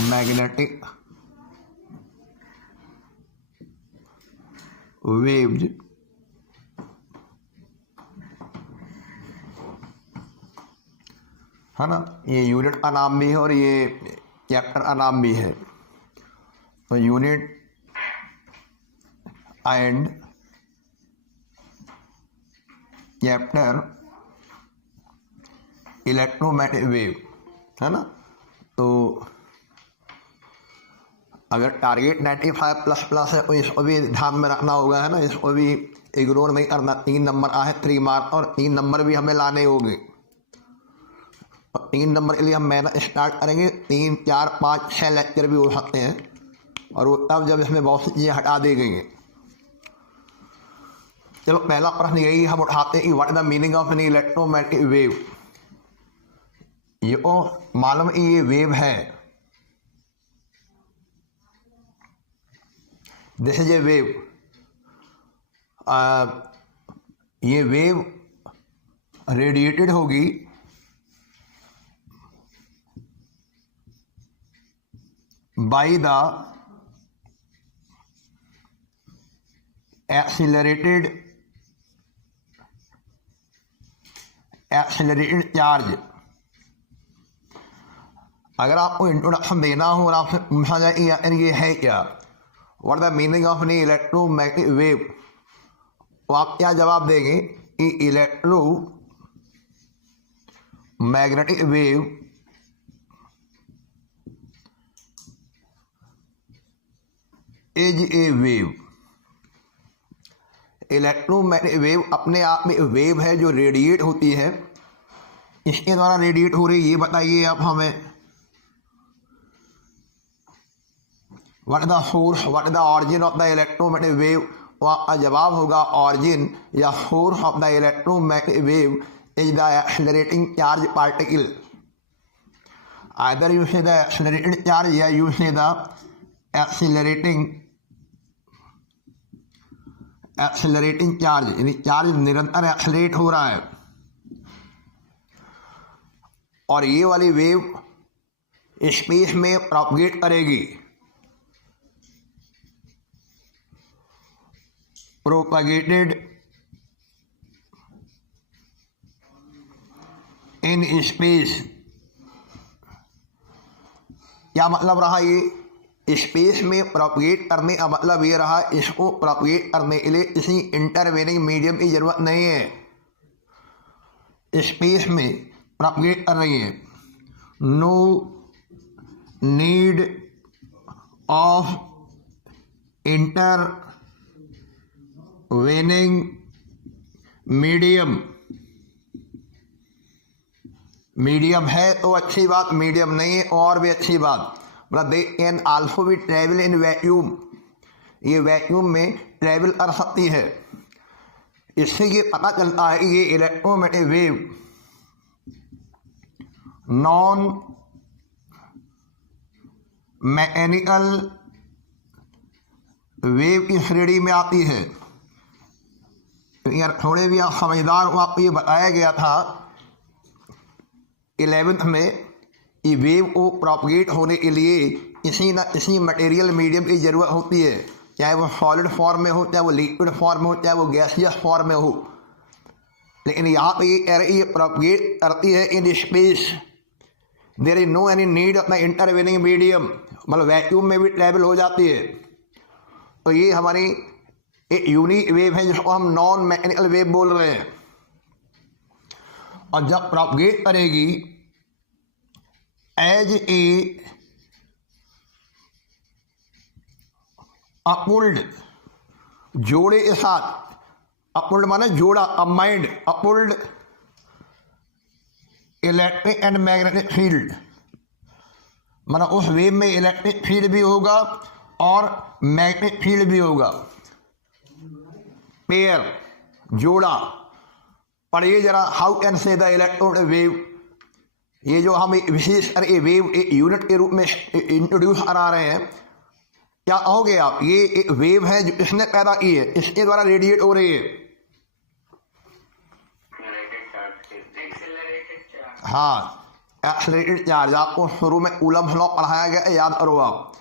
Magnetic waves है ना। ये यूनिट का नाम भी है और ये चैप्टर का नाम भी है। तो unit and chapter electromagnetic wave है ना। तो अगर टारगेट 95++ है तो इसको भी ध्यान में रखना होगा है ना, इसको भी इग्नोर नहीं करना। 3 नंबर आए 3 मार्क और 3 नंबर भी हमें लाने होंगे। और 3 नंबर के लिए हम मेहनत स्टार्ट करेंगे। 3, 4, 5, 6 लेक्चर भी हो सकते हैं और वो तब जब इसमें बहुत सी चीज़ें हटा दी गई हैं। चलो पहला प्रश्न यही हम उठाते हैं कि what the meaning of an electromagnetic wave. ये मालूम है ये वेव है, दिस इज ए वेव। ये वेव रेडिएटेड होगी बाय द एक्सीलरेटेड चार्ज। अगर आपको इंट्रोडक्शन देना हो और आपसे पूछा जाए कि यार ये है क्या, what the meaning of an electromagnetic wave, तो आप क्या जवाब देंगे कि electro magnetic wave is A wave. Electromagnetic wave अपने आप में वेव है जो रेडिएट होती है। इसके द्वारा रेडिएट हो रही, ये बताइए आप हमें। What the source, what the origin of the electromagnetic wave, तो आपका जवाब होगा ऑरिजिन या source of the electromagnetic wave is the accelerating charge particle. Either you से द एक्सेलरेटेड चार्ज या यू से द एक्सेलरेटिंग चार्ज, यानी चार्ज निरंतर एक्सेलरेट हो रहा है। और ये वाली वेव स्पेस में प्रोपगेट करेगी। प्रोपगेटेड इन स्पेस, क्या मतलब रहा ये? स्पेस में प्रोपगेट करने का मतलब ये रहा, इसको प्रोपगेट करने के लिए किसी इंटरवेनिंग मीडियम की जरूरत नहीं है। स्पेस में प्रोपगेट कर रही है, no need of intervening medium. Medium है तो अच्छी बात, मीडियम नहीं है और भी अच्छी बात। मतलब they can also be travel in vacuum, ये वैक्यूम में ट्रेवल कर सकती है। इससे ये पता चलता है कि ये electromagnetic wave non mechanical wave की श्रेणी में आती है। यार थोड़े भी आप समझदार हो, आपको ये बताया गया था 11th में कि वेव को प्रोपगेट होने के लिए किसी न किसी मटेरियल मीडियम की ज़रूरत होती है, चाहे वो सॉलिड फॉर्म में हो, चाहे वो लिक्विड फॉर्म में हो, चाहे वो गैसियस फॉर्म में हो। लेकिन यहाँ पे ये कह रही है प्रोपगेट करती है in space, there is no any need of the intervening medium, मतलब वैक्यूम में भी ट्रेवल हो जाती है। तो ये हमारी एक यूनिक वेव है जिसको हम नॉन मैकेनिकल वेव बोल रहे हैं। और जब प्रोपगेट करेगी एज ए अपुल्ड, जोड़े के साथ, अपुल्ड माने जोड़ा, combined, coupled electric and magnetic field, मतलब उस वेव में इलेक्ट्रिक फील्ड भी होगा और मैग्नेटिक फील्ड भी होगा। पेयर, जोड़ा। पढ़िए जरा, how can say the electromagnetic wave, ये जो हम विशेष करके वेव एक यूनिट के रूप में इंट्रोड्यूस करा रहे हैं, क्या कहोगे आप? ये एक वेव है जो इसने पैदा की है, इसके द्वारा रेडिएट हो रही है। हाँ, एक्सलरेटेड चार्ज, आपको शुरू में कूलम्स लॉ पढ़ाया गया, याद करो आप।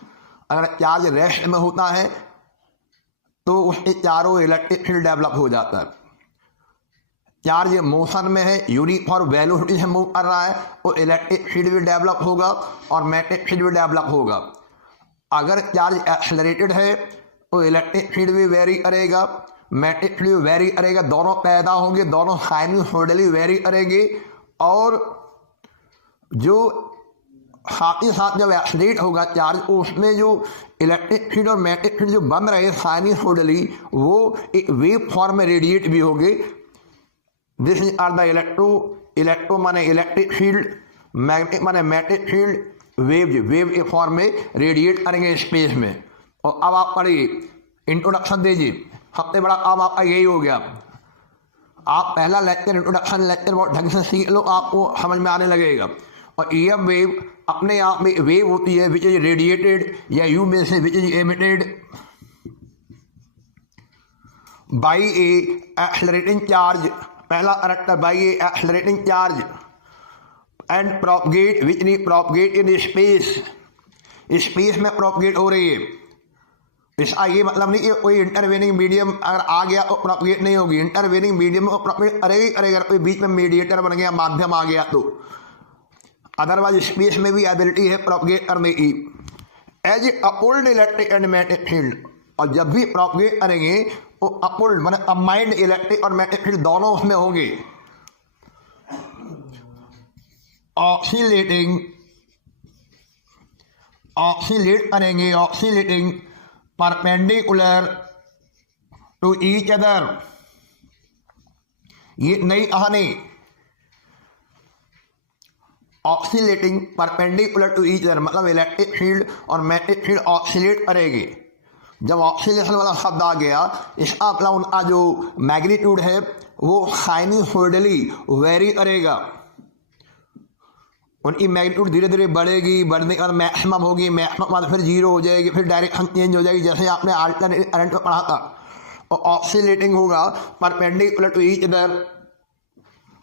अगर चार्ज रेस्ट में होता है तो उसके चारों इलेक्ट्रिक फील्ड डेवलप हो जाता है। चार्ज मोशन में है, यूनिफॉर्म वेलोसिटी से मूव कर रहा है, तो इलेक्ट्रिक फील्ड भी डेवलप होगा और मैग्नेटिक फील्ड भी डेवलप होगा। अगर चार्ज एक्सेलरेटेड है तो इलेक्ट्रिक फील्ड भी वेरी करेगा, मैग्नेटिक फील्ड भी वेरी करेगा, दोनों पैदा होंगे, दोनों साइनसॉइडली वेरी करेंगे। और जो साथ ही साथ जब एक्सेलरेट होगा चार्ज, उसमें जो इलेक्ट्रिक फील्ड और मैग्नेटिक फील्ड जो बन रहे हैं साइनसॉइडली, वो एक वेव फॉर्म में रेडिएट भी होंगे। दिस आर द इलेक्ट्रो माने इलेक्ट्रिक फील्ड, मैग्नेटिक माने मैग्नेटिक फील्ड, वेव के फॉर्म में रेडिएट करेंगे स्पेस में। और अब आप पढ़िए, इंट्रोडक्शन दीजिए, सबसे बड़ा काम आपका यही हो गया। आप पहला लेक्चर इंट्रोडक्शन लेक्चर बहुत ढंग से सीख लो, आपको समझ में आने लगेगा। और ईएम वेव अपने आप में वेव होती है विच इज रेडिएटेड, या यू में से which is emitted by a accelerating charge, पहला character by a accelerating charge and propagate which नहीं प्रोपगेट इन स्पेस, स्पेस में प्रोपगेट हो रही है। इसका ये मतलब नहीं कि कोई इंटरवेनिंग मीडियम अगर आ गया तो प्रोपगेट नहीं होगी, इंटरवेनिंग मीडियम को प्रोपगेट करेगा, कोई बीच में मीडिएटर बन गया, माध्यम आ गया तो। अदरवाइज स्पेस में भी एबिलिटी है प्रोपगेट करने की। As coupled electric and magnetic field, और जब भी प्रोपगेट करेंगे तो अपोल्ड माने कंबाइंड इलेक्ट्रिक और मैग्नेटिक फील्ड दोनों उसमें होंगे। ऑक्सीलेट करेंगे, oscillating perpendicular to each other. ये नई कहानी, oscillating perpendicular to each other मतलब इलेक्ट्रिक फील्ड और मैग्नेटिक फील्ड ऑक्सीलेट करेंगे। जब ऑक्सीलेशन वाला शब्द आ गया, इसका मतलब उनका जो मैग्नीट्यूड है वो साइनसॉइडली वेरी करेगा, उनकी मैग्नीट्यूड धीरे धीरे बढ़ेगी, बढ़ने के बाद मैक्सिमम होगी, मैक्सिमम बाद फिर जीरो हो जाएगी, फिर डायरेक्शन चेंज हो जाएगी, जैसे आपने अल्टरनेटिव करंट में पढ़ा था। और ऑक्सीलेटिंग होगा परपेंडिकुलर टू ईच अदर,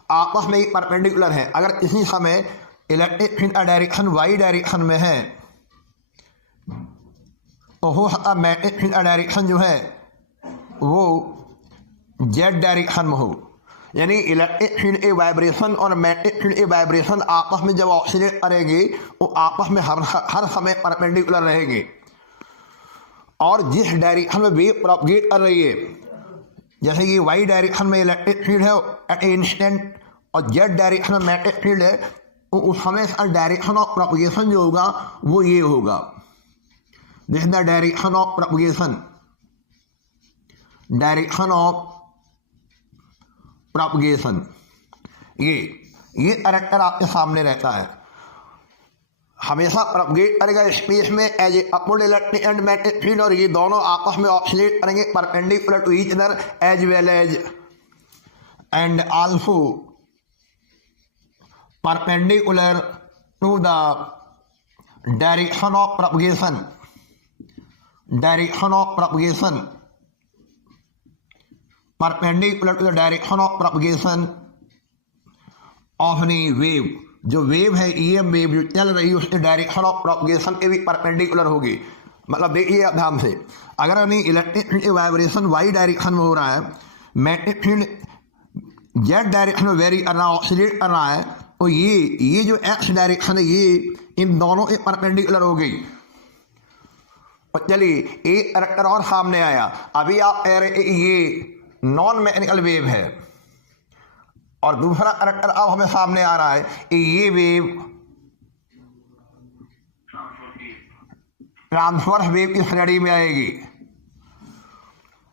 आपस में ही परपेंडिकुलर है। अगर किसी समय इलेक्ट्रिक फील्ड का डायरेक्शन वाई डायरेक्शन में है तो हो सकता मैग्नेटिक फील्ड का डायरेक्शन जो है वो जेड डायरेक्शन में हो। यानी इलेक्ट्रिक फील्ड ए वाइब्रेशन और मैग्नेटिक फील्ड ए वाइब्रेशन आपस में जब ऑक्सीलेट करेंगे वो आपस में हर समय परपेंडिकुलर रहेंगे। और जिस डायरेक्शन में वेव प्रोपगेट कर रही है, जैसे कि वाई डायरेक्शन में इलेक्ट्रिक फील्ड है एट ए इंस्टेंट और जेड डायरेक्शन में मैग्नेटिक फील्ड है, तो उस समय डायरेक्शन ऑफ प्रोपगेशन जो होगा वो ये होगा। This the direction of propagation, direction of propagation, ये कैरेक्टर आपके सामने रहता है। हमेशा प्रोपगेट करेगा स्पेस में as a coupled electric and magnetic field, और ये दोनों आपस में ऑक्सीलेट करेंगे perpendicular to each other as well as and also perpendicular to the direction of propagation, direction of propagation perpendicular to the direction of propagation of नी wave. जो wave है EM wave जो चल रही है उसके डायरेक्शन ऑफ प्रोपगेशन के भी परपेंडिकुलर होगी। मतलब देखिए ध्यान से, अगर नहीं electric field vibration y direction में हो रहा है, मैग्नेटिक फील्ड जेड डायरेक्शन में वेरी कर रहा है, ऑक्सीलेट कर रहा है, तो ये जो एक्स डायरेक्शन है ये इन दोनों के परपेंडिकुलर हो गई। और चलिए एक कैरेक्टर और सामने आया। अभी आप कह रहे ये नॉन मैकेनिकल वेव है, और दूसरा कैरेक्टर अब हमें सामने आ रहा है कि ये वेव ट्रांसवर्स वेव की श्रेणी में आएगी।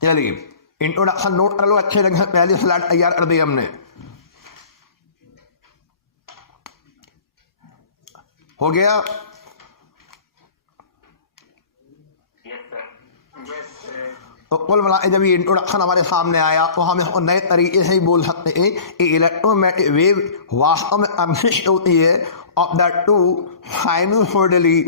चलिए इंट्रोडक्शन नोट कर लो अच्छे ढंग से, पहली स्लाइड तैयार कर दी हमने। हो गया? तो कुल मिला जब ये इंट्रोडक्शन हमारे सामने आया तो हम इसको नए तरीके से ही बोल सकते हैं कि इलेक्ट्रोमैग्नेटिक वेव वास्तव में कंसिस्ट होती है of the two sinusoidally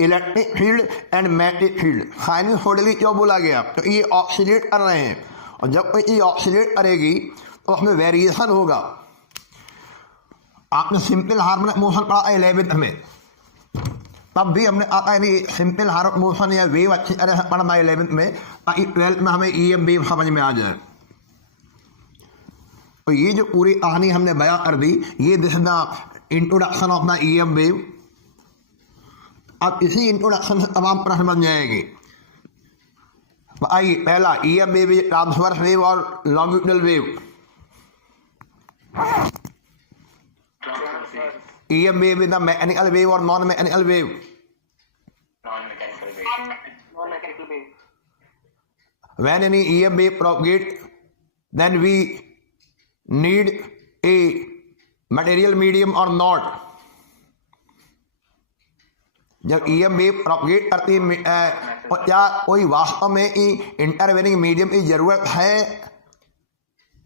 electric field and magnetic field. Sinusoidally क्यों बोला गया? तो ये ऑक्सीलेट कर रहे हैं, और जब कोई चीज ऑक्सीलेट करेगी तो उसमें वेरिएशन होगा। आपने सिंपल हार्मोनिक मोशन पढ़ा 11th में, तब भी हमने आता है सिंपल हार्मोनिक मोशन या वेव अच्छी तरह से पढ़ना 11th में, ताकि 12th में हमें EM वेव समझ में आ जाए। तो ये जो पूरी कहानी हमने बयां कर दी, ये this the introduction of the EM wave. अब इसी इंट्रोडक्शन से तमाम प्रश्न बन जाएंगे। आइए, पहला EM वेव, ट्रांसवर्स वेव और longitudinal wave. EM wave is the mechanical wave or non-mechanical wave? Non-mechanical wave. Non-mechanical wave. When any EM wave propagate, then we need a material medium or not? जब EM wave propagate करती है, क्या कोई वास्तव में intervening medium की जरूरत है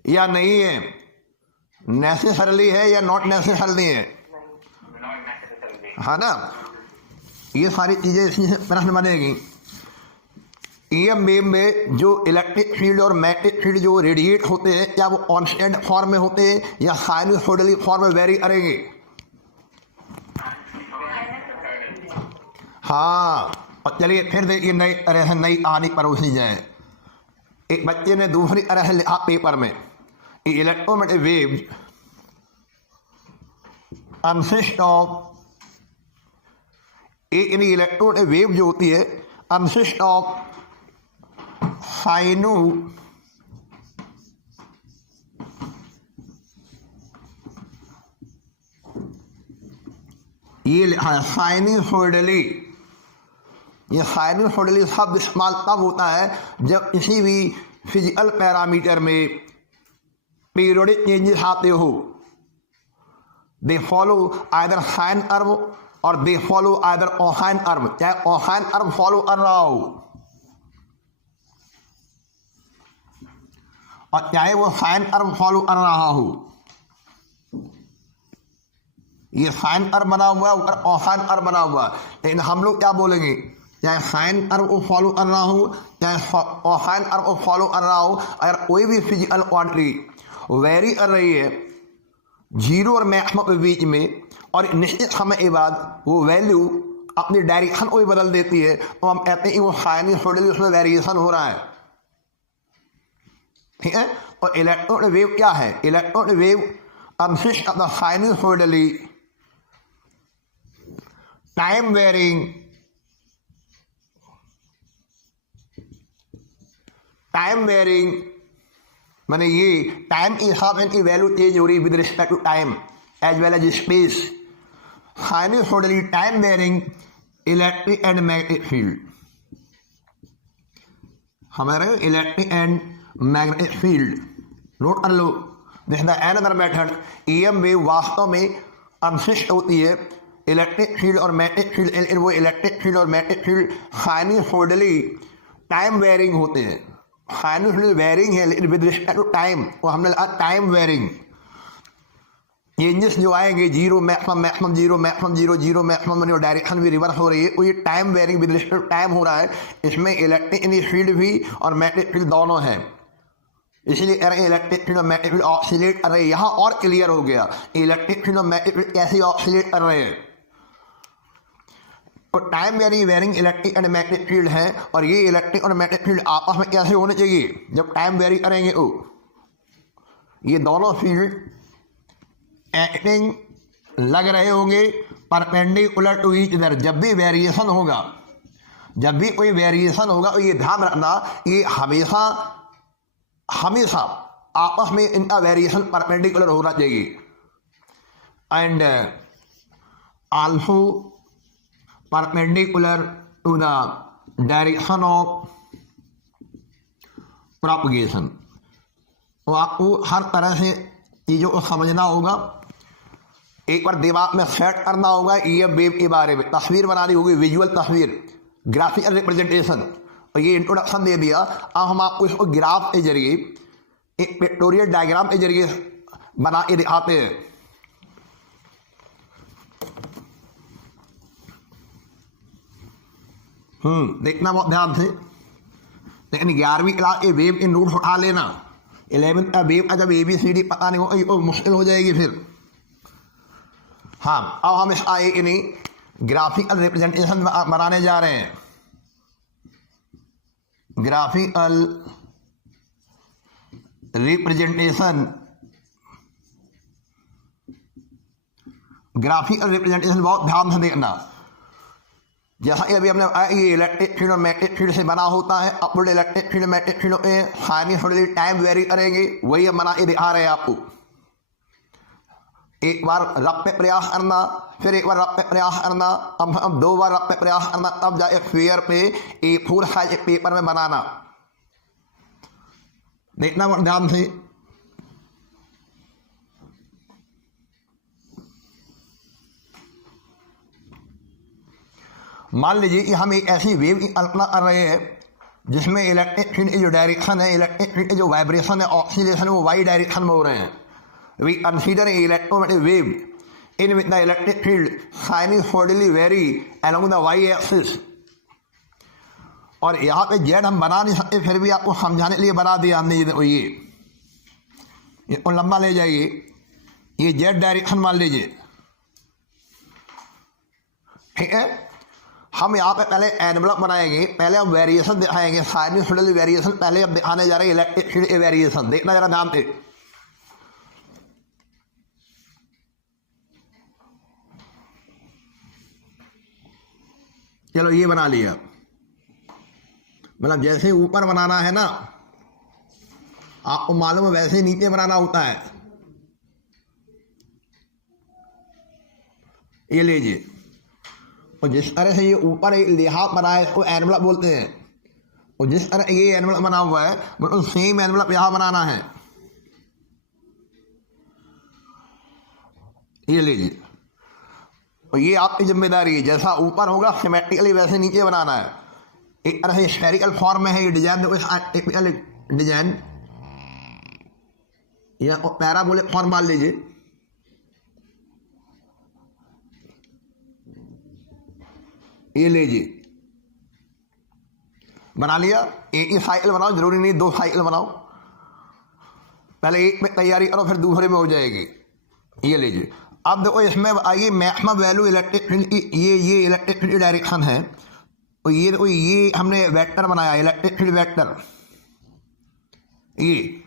या नहीं है, नेसेसरली है या नॉट नेसेसरली है, है ना? ये सारी चीजें इसमें प्रश्न बनेगी। EM वेव में जो इलेक्ट्रिक फील्ड और मैग्नेटिक फील्ड जो रेडिएट होते हैं, क्या वो कांस्टेंट फॉर्म में होते हैं या साइनसोइडली फॉर्म में वेरी करेंगे? हाँ, और चलिए फिर देखिए नई तरह से नई कहानी परोसी जाए। एक बच्चे ने दूसरी तरह से लिखा पेपर में, इलेक्ट्रोमैग्नेटिक वेव कंसिस्ट ऑफ, एक इलेक्ट्रोमैग्नेटिक वेव जो होती है कंसिस्ट ऑफ साइनो ये लिखा है साइनसोइडली। ये साइनसोइडली शब्द इस्तेमाल तब होता है जब किसी भी फिजिकल पैरामीटर में पीरियोडिक चेंजेस आते हो। They follow either sine curve और they follow either cosine curve, चाहे कोसाइन कर्व फॉलो कर रहा हो और चाहे वो साइन कर्व फॉलो कर रहा हो। ये साइन कर्व बना हुआ है, ऊपर कोसाइन कर्व बना हुआ है, लेकिन हम लोग क्या बोलेंगे, चाहे साइन कर्व को फॉलो कर रहा हूँ चाहे कोसाइन कर्व को फॉलो कर रहा हूँ, अगर कोई भी फिजिकल क्वांटिटी वेरी कर रही है जीरो और मैक्सिमम के बीच में और निश्चित समय के बाद वो वैल्यू अपनी डायरेक्शन को भी बदल देती है, तो हम कहते हैं कि वो साइनसोइडली उसमें वेरिएशन हो रहा है। ठीक है, और इलेक्ट्रोमैग्नेटिक वेव क्या है? Electromagnetic wave consist of the sinusoidally time varying माने ये टाइम के हिसाब से वैल्यू चेंज हो रही with respect to time as well as space. Sinusoidally time varying electric and magnetic field, हमारे electric and magnetic field note कर लो। This the another method. EM wave वास्तव में कंसिस्ट होती है इलेक्ट्रिक फील्ड और मैग्नेटिक फील्ड, वो electric field और magnetic field sinusoidally time varying होते हैं। साइनसोइडली वेरिंग है लेकिन विद रिस्पेक्ट टू टाइम, वो हमने लगा टाइम वेरिंग। चेंजेस जो आएंगे zero maximum, maximum zero, maximum zero, zero maximum, direction भी रिवर्स हो रही है, वो ये time varying with respect to time हो रहा है। इसमें इलेक्ट्रिक फील्ड भी और मैग्नेटिक फील्ड दोनों हैं, इसलिए अरे इलेक्ट्रिक फील्ड और मैग्नेटिक फील्ड ऑक्सीलेट कर रहे हैं। यहाँ और क्लियर हो गया इलेक्ट्रिक फील्ड और मैग्नेटिक फील्ड कैसे ऑक्सीलेट कर रहे हैं। तो time varying electric and magnetic field है, और ये इलेक्ट्रिक और मैग्नेटिक फील्ड आपस में कैसे होने चाहिए जब टाइम वेरी करेंगे तो ये दोनों फील्ड एक्टिंग लग रहे होंगे परपेंडिकुलर टू ईच अदर। जब भी वेरिएशन होगा, जब भी कोई वेरिएशन होगा तो ये ध्यान रखना ये हमेशा हमेशा आपस में इनका वेरिएशन परपेंडिकुलर होना चाहिए। And also perpendicular to the direction of propagation. तो आपको हर तरह से चीज़ों को समझना होगा, एक बार दिमाग में सेट करना होगा। EM वेव के बारे में तस्वीर बनानी होगी, विजुअल तस्वीर, ग्राफिकल रिप्रेजेंटेशन। और ये इंट्रोडक्शन दे दिया। अब हम आपको इसको ग्राफ के जरिए, एक पिक्टोरियल डायग्राम के जरिए बना के दिखाते हैं। देखना बहुत ध्यान से, लेकिन 11वीं क्लास के वेव के नोट्स उठा लेना। 11th का वेव का जब ABCD पता नहीं हो तो मुश्किल हो जाएगी फिर। हाँ, अब हम इस आए इन्हीं ग्राफिकल रिप्रेजेंटेशन बनाने जा रहे हैं। ग्राफिकल रिप्रेजेंटेशन, ग्राफिकल रिप्रेजेंटेशन बहुत ध्यान से देखना। जैसा कि अभी हमने ये इलेक्ट्रिक फील्ड और मैग्नेटिक फील्ड से बना होता है, upward electric field magnetic field में साइनसॉइडली टाइम वेरी करेंगे, वही हम बना के दिखा रहे हैं आपको। एक बार रफ पे प्रयास करना, फिर एक बार रफ पे प्रयास करना, अब 2 बार रफ पे प्रयास करना, तब जाके फेयर पे A4 साइज पेपर में बनाना। देखना बहुत ध्यान से। मान लीजिए कि हम एक ऐसी वेव की कल्पना कर रहे हैं जिसमें इलेक्ट्रिक फील्ड की जो डायरेक्शन है, इलेक्ट्रिक फील्ड की जो वाइब्रेशन है, ऑक्सीलेशन है, वो वाई डायरेक्शन में हो रहे हैं। We consider electromagnetic wave in with the electric field sinusoidally vary along the y axis. और यहाँ पे जेड हम बना नहीं सकते, फिर भी आपको समझाने के लिए बना दिया हमने। ये तो लंबा ले जाइए, ये जेड डायरेक्शन मान लीजिए, ठीक है। हम यहाँ पे पहले एनवलप बनाएंगे, पहले हम वेरिएशन दिखाएंगे, साइनसॉइडल वेरिएशन पहले हम दिखाने जा रहे हैं, इलेक्ट्रिक फील्ड वेरिएशन। देखना जरा ध्यान से। चलो ये बना लिया, मतलब जैसे ऊपर बनाना है ना, आपको मालूम है, वैसे नीचे बनाना होता है। ये लीजिए, और जिस तरह से ये ऊपर एक लिहाज बना है इसको एनवलप बोलते हैं, और जिस तरह ये एनवलप बना हुआ है मतलब सेम एनवलप यहाँ बनाना है। ये लीजिए, और ये आपकी जिम्मेदारी है, जैसा ऊपर होगा सिमेट्रिकली वैसे नीचे बनाना है। एक तरह से स्फेरिकल फॉर्म में है ये डिजाइन, टिपिकल डिजाइन, या पैराबोलिक फॉर्म मान लीजिए। ये लीजिए, बना लिया। एक ही साइकिल बनाओ, जरूरी नहीं 2 साइकिल बनाओ, पहले एक में तैयारी करो फिर दूसरे में हो जाएगी। ये लीजिए, अब देखो इसमें आइए मैक्सिमम वैल्यू इलेक्ट्रिक फील्ड की, ये इलेक्ट्रिक फील्ड डायरेक्शन है, और ये देखो ये हमने वेक्टर बनाया, इलेक्ट्रिक फील्ड वेक्टर। ये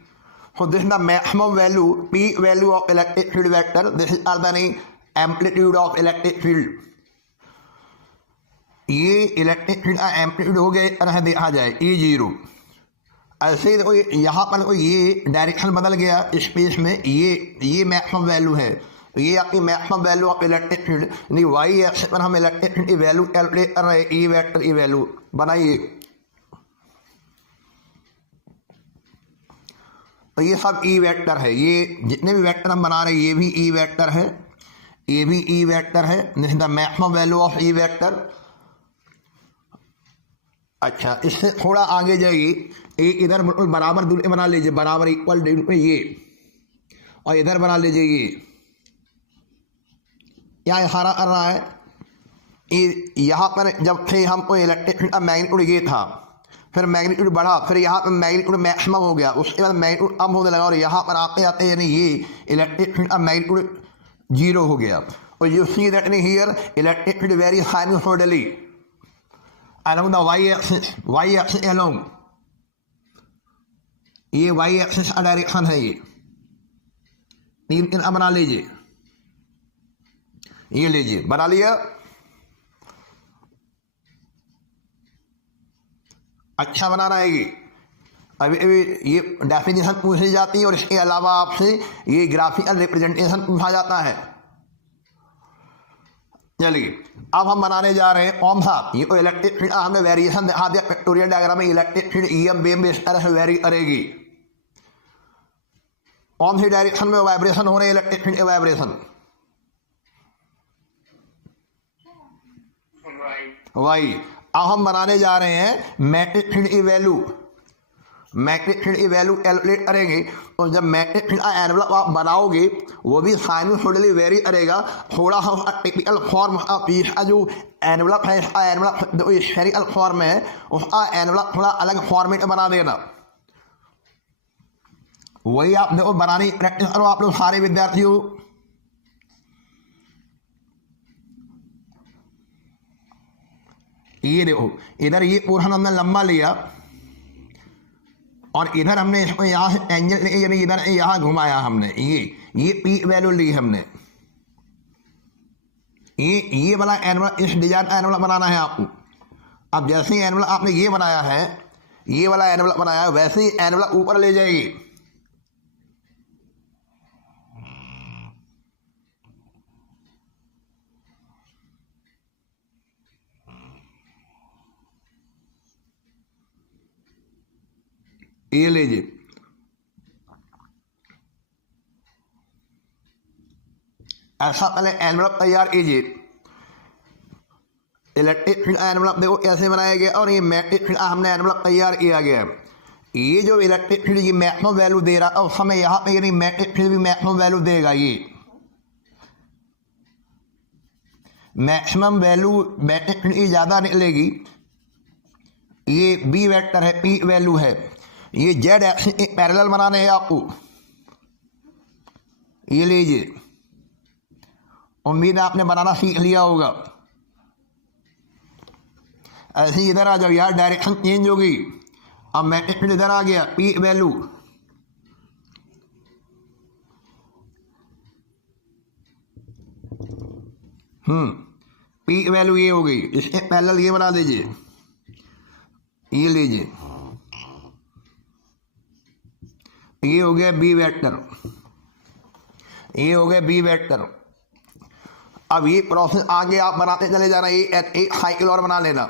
so this is the maximum value, peak value of electric field vector. This is the amplitude of electric field. ये इलेक्ट्रिक फील्ड का एम्पलीट्यूड हो गया, इस तरह देखा जाए E0। ऐसे ही देखो यहाँ पर देखो ये डायरेक्शन बदल गया स्पेस में, ये मैक्सिमम वैल्यू है, तो ये आपकी maximum value of electric field, यानी वाई एक्सिस पर हम इलेक्ट्रिक फील्ड की वैल्यू कैलकुलेट कर रहे हैं। ई वेक्टर की वैल्यू बनाइए, तो ये सब ई वेक्टर है। ये जितने भी वेक्टर हम बना रहे हैं ये भी ई वेक्टर है, ये भी ई वेक्टर है। This is the maximum value of E vector. अच्छा, इससे थोड़ा आगे जाइए, एक इधर बराबर दूरी बना लीजिए, बराबर इक्वल दूरी पे ये, और इधर बना लीजिए ये। क्या इशारा कर रहा है? यहाँ पर जब थे हमको इलेक्ट्रिक फील्ड का मैग्नीट्यूड ये था, फिर मैग्नीट्यूड बढ़ा, फिर यहाँ पर मैग्नीट्यूड मैक्सिमम हो गया, उसके बाद मैग्नीट्यूड कम होने लगा, और यहाँ पर आते आते यानी ये इलेक्ट्रिक फील्ड का मैग्नीट्यूड 0 हो गया। और you see that in here electric field vary sinusoidally along the y axis along, ये y एक्सिस का डायरेक्शन है। ये 3 बना लीजिए, ये लीजिए, बना लिया। अच्छा बनाना है ये। अभी ये डेफिनेशन पूछी जाती है, और इसके अलावा आपसे ये ग्राफिकल रिप्रेजेंटेशन पूछा जाता है। चलिए, अब हम बनाने जा रहे हैं कौन सा, ये तो इलेक्ट्रिक फील्ड हमने वेरिएशन दिखा दिया पिक्टोरियल डायग्राम में। इलेक्ट्रिक फील्ड ईएम वेव में इस तरह से वेरी करेगी। कौन सी डायरेक्शन में वाइब्रेशन हो रहे हैं इलेक्ट्रिक फील्ड के वाइब्रेशन? वाई। अब हम बनाने जा रहे हैं मैग्नेटिक फील्ड की वैल्यू। मैग्नेटिक फील्ड की वैल्यू कैलकुलेट करेंगे, तो जब मैग्नेटिक फील्ड का एनवलप आप बनाओगे वो भी साइनसॉइडली वेरी करेगा। थोड़ा सा टिपिकल फॉर्म का जो एनवलप है, इसका एनवलप जो स्फेरिकल फॉर्म है, उसका एनवलप थोड़ा अलग फॉर्मेट बना देना। वही आप देखो बनाने की प्रैक्टिस करो आप लोग सारे विद्यार्थियों। ये देखो इधर ये पोर्शन हमने लंबा लिया और इधर हमने इसको यहाँ से एंगल यानी इधर यहाँ घुमाया हमने, ये पी वैल्यू ली हमने। ये वाला एनवल, इस डिजाइन का एनवल बनाना है आपको। अब जैसे ही एनवल आपने ये बनाया है, ये वाला एनवल बनाया है, वैसे ही एनवल ऊपर ले जाएगी। ये लीजिए, ऐसा पहले एनवलप तैयार कीजिए। इलेक्ट्रिक फील्ड एनवलप देखो कैसे बनाया गया और ये मैग्नेटिक फील्ड हमने एनवलप तैयार किया गया। ये जो इलेक्ट्रिक फील्ड ये मैक्सिमम वैल्यू दे रहा है उस समय यहाँ पे यानी मैग्नेटिक फील्ड भी मैक्सिमम वैल्यू देगा। ये मैक्सिमम वैल्यू मैग्नेटिक फील्ड की ज़्यादा निकलेगी। ये बी वेक्टर है, पी वैल्यू है। ये जेड एक्सिस एक पैरेलल बनाने हैं आपको। ये लीजिए, उम्मीद है आपने बनाना सीख लिया होगा। ऐसे ही इधर आ जाओ, यार डायरेक्शन चेंज होगी। अब मैग्नेटिक फील्ड इधर आ गया, पी वैल्यू। पी वैल्यू ये हो गई, इसके पैरेलल ये बना दीजिए। ये लीजिए, ये हो गया बी वेक्टर, ये हो गया बी वेक्टर। अब ये प्रोसेस आगे आप बनाते चले जाना। ये एक साइकिल और बना लेना।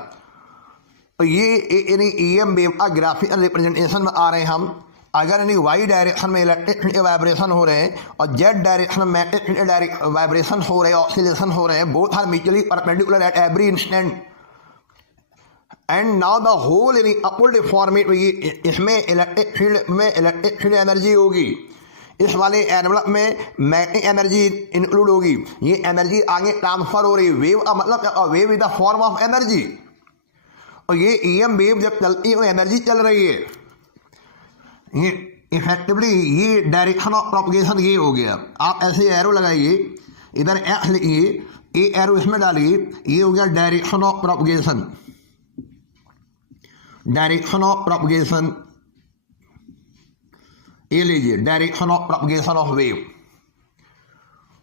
तो ये यानी ईएम वेव का ग्राफिकल रिप्रेजेंटेशन में आ रहे हैं हम। अगर यानी वाई डायरेक्शन में इलेक्ट्रिक फील्ड के वाइब्रेशन हो रहे हैं और जेड डायरेक्शन में मैग्नेटिक फील्ड के वाइब्रेशन हो रहे हैं, ऑसिलेशन हो रहे हैं, both are mutually perpendicular at every instant and now the whole यानी अपवर्ड फॉर्मेट में ये इसमें इलेक्ट्रिक फील्ड में इलेक्ट्रिक फील्ड एनर्जी होगी। इस वाले एनवलप में मैग्नेटिक एनर्जी इंक्लूड होगी। ये एनर्जी आगे ट्रांसफर हो रही है। वेव का मतलब wave is the form of energy. और ये ईएम वेव जब चलती है वो एनर्जी चल रही है। ये इफेक्टिवली ये डायरेक्शन ऑफ प्रोपगेशन ये हो गया। आप ऐसे एरो लगाइए, इधर एक्स लिखिए, ये एरो इसमें डालिए, ये हो गया direction of propagation. Direction of propagation, ये लीजिए direction of propagation of wave.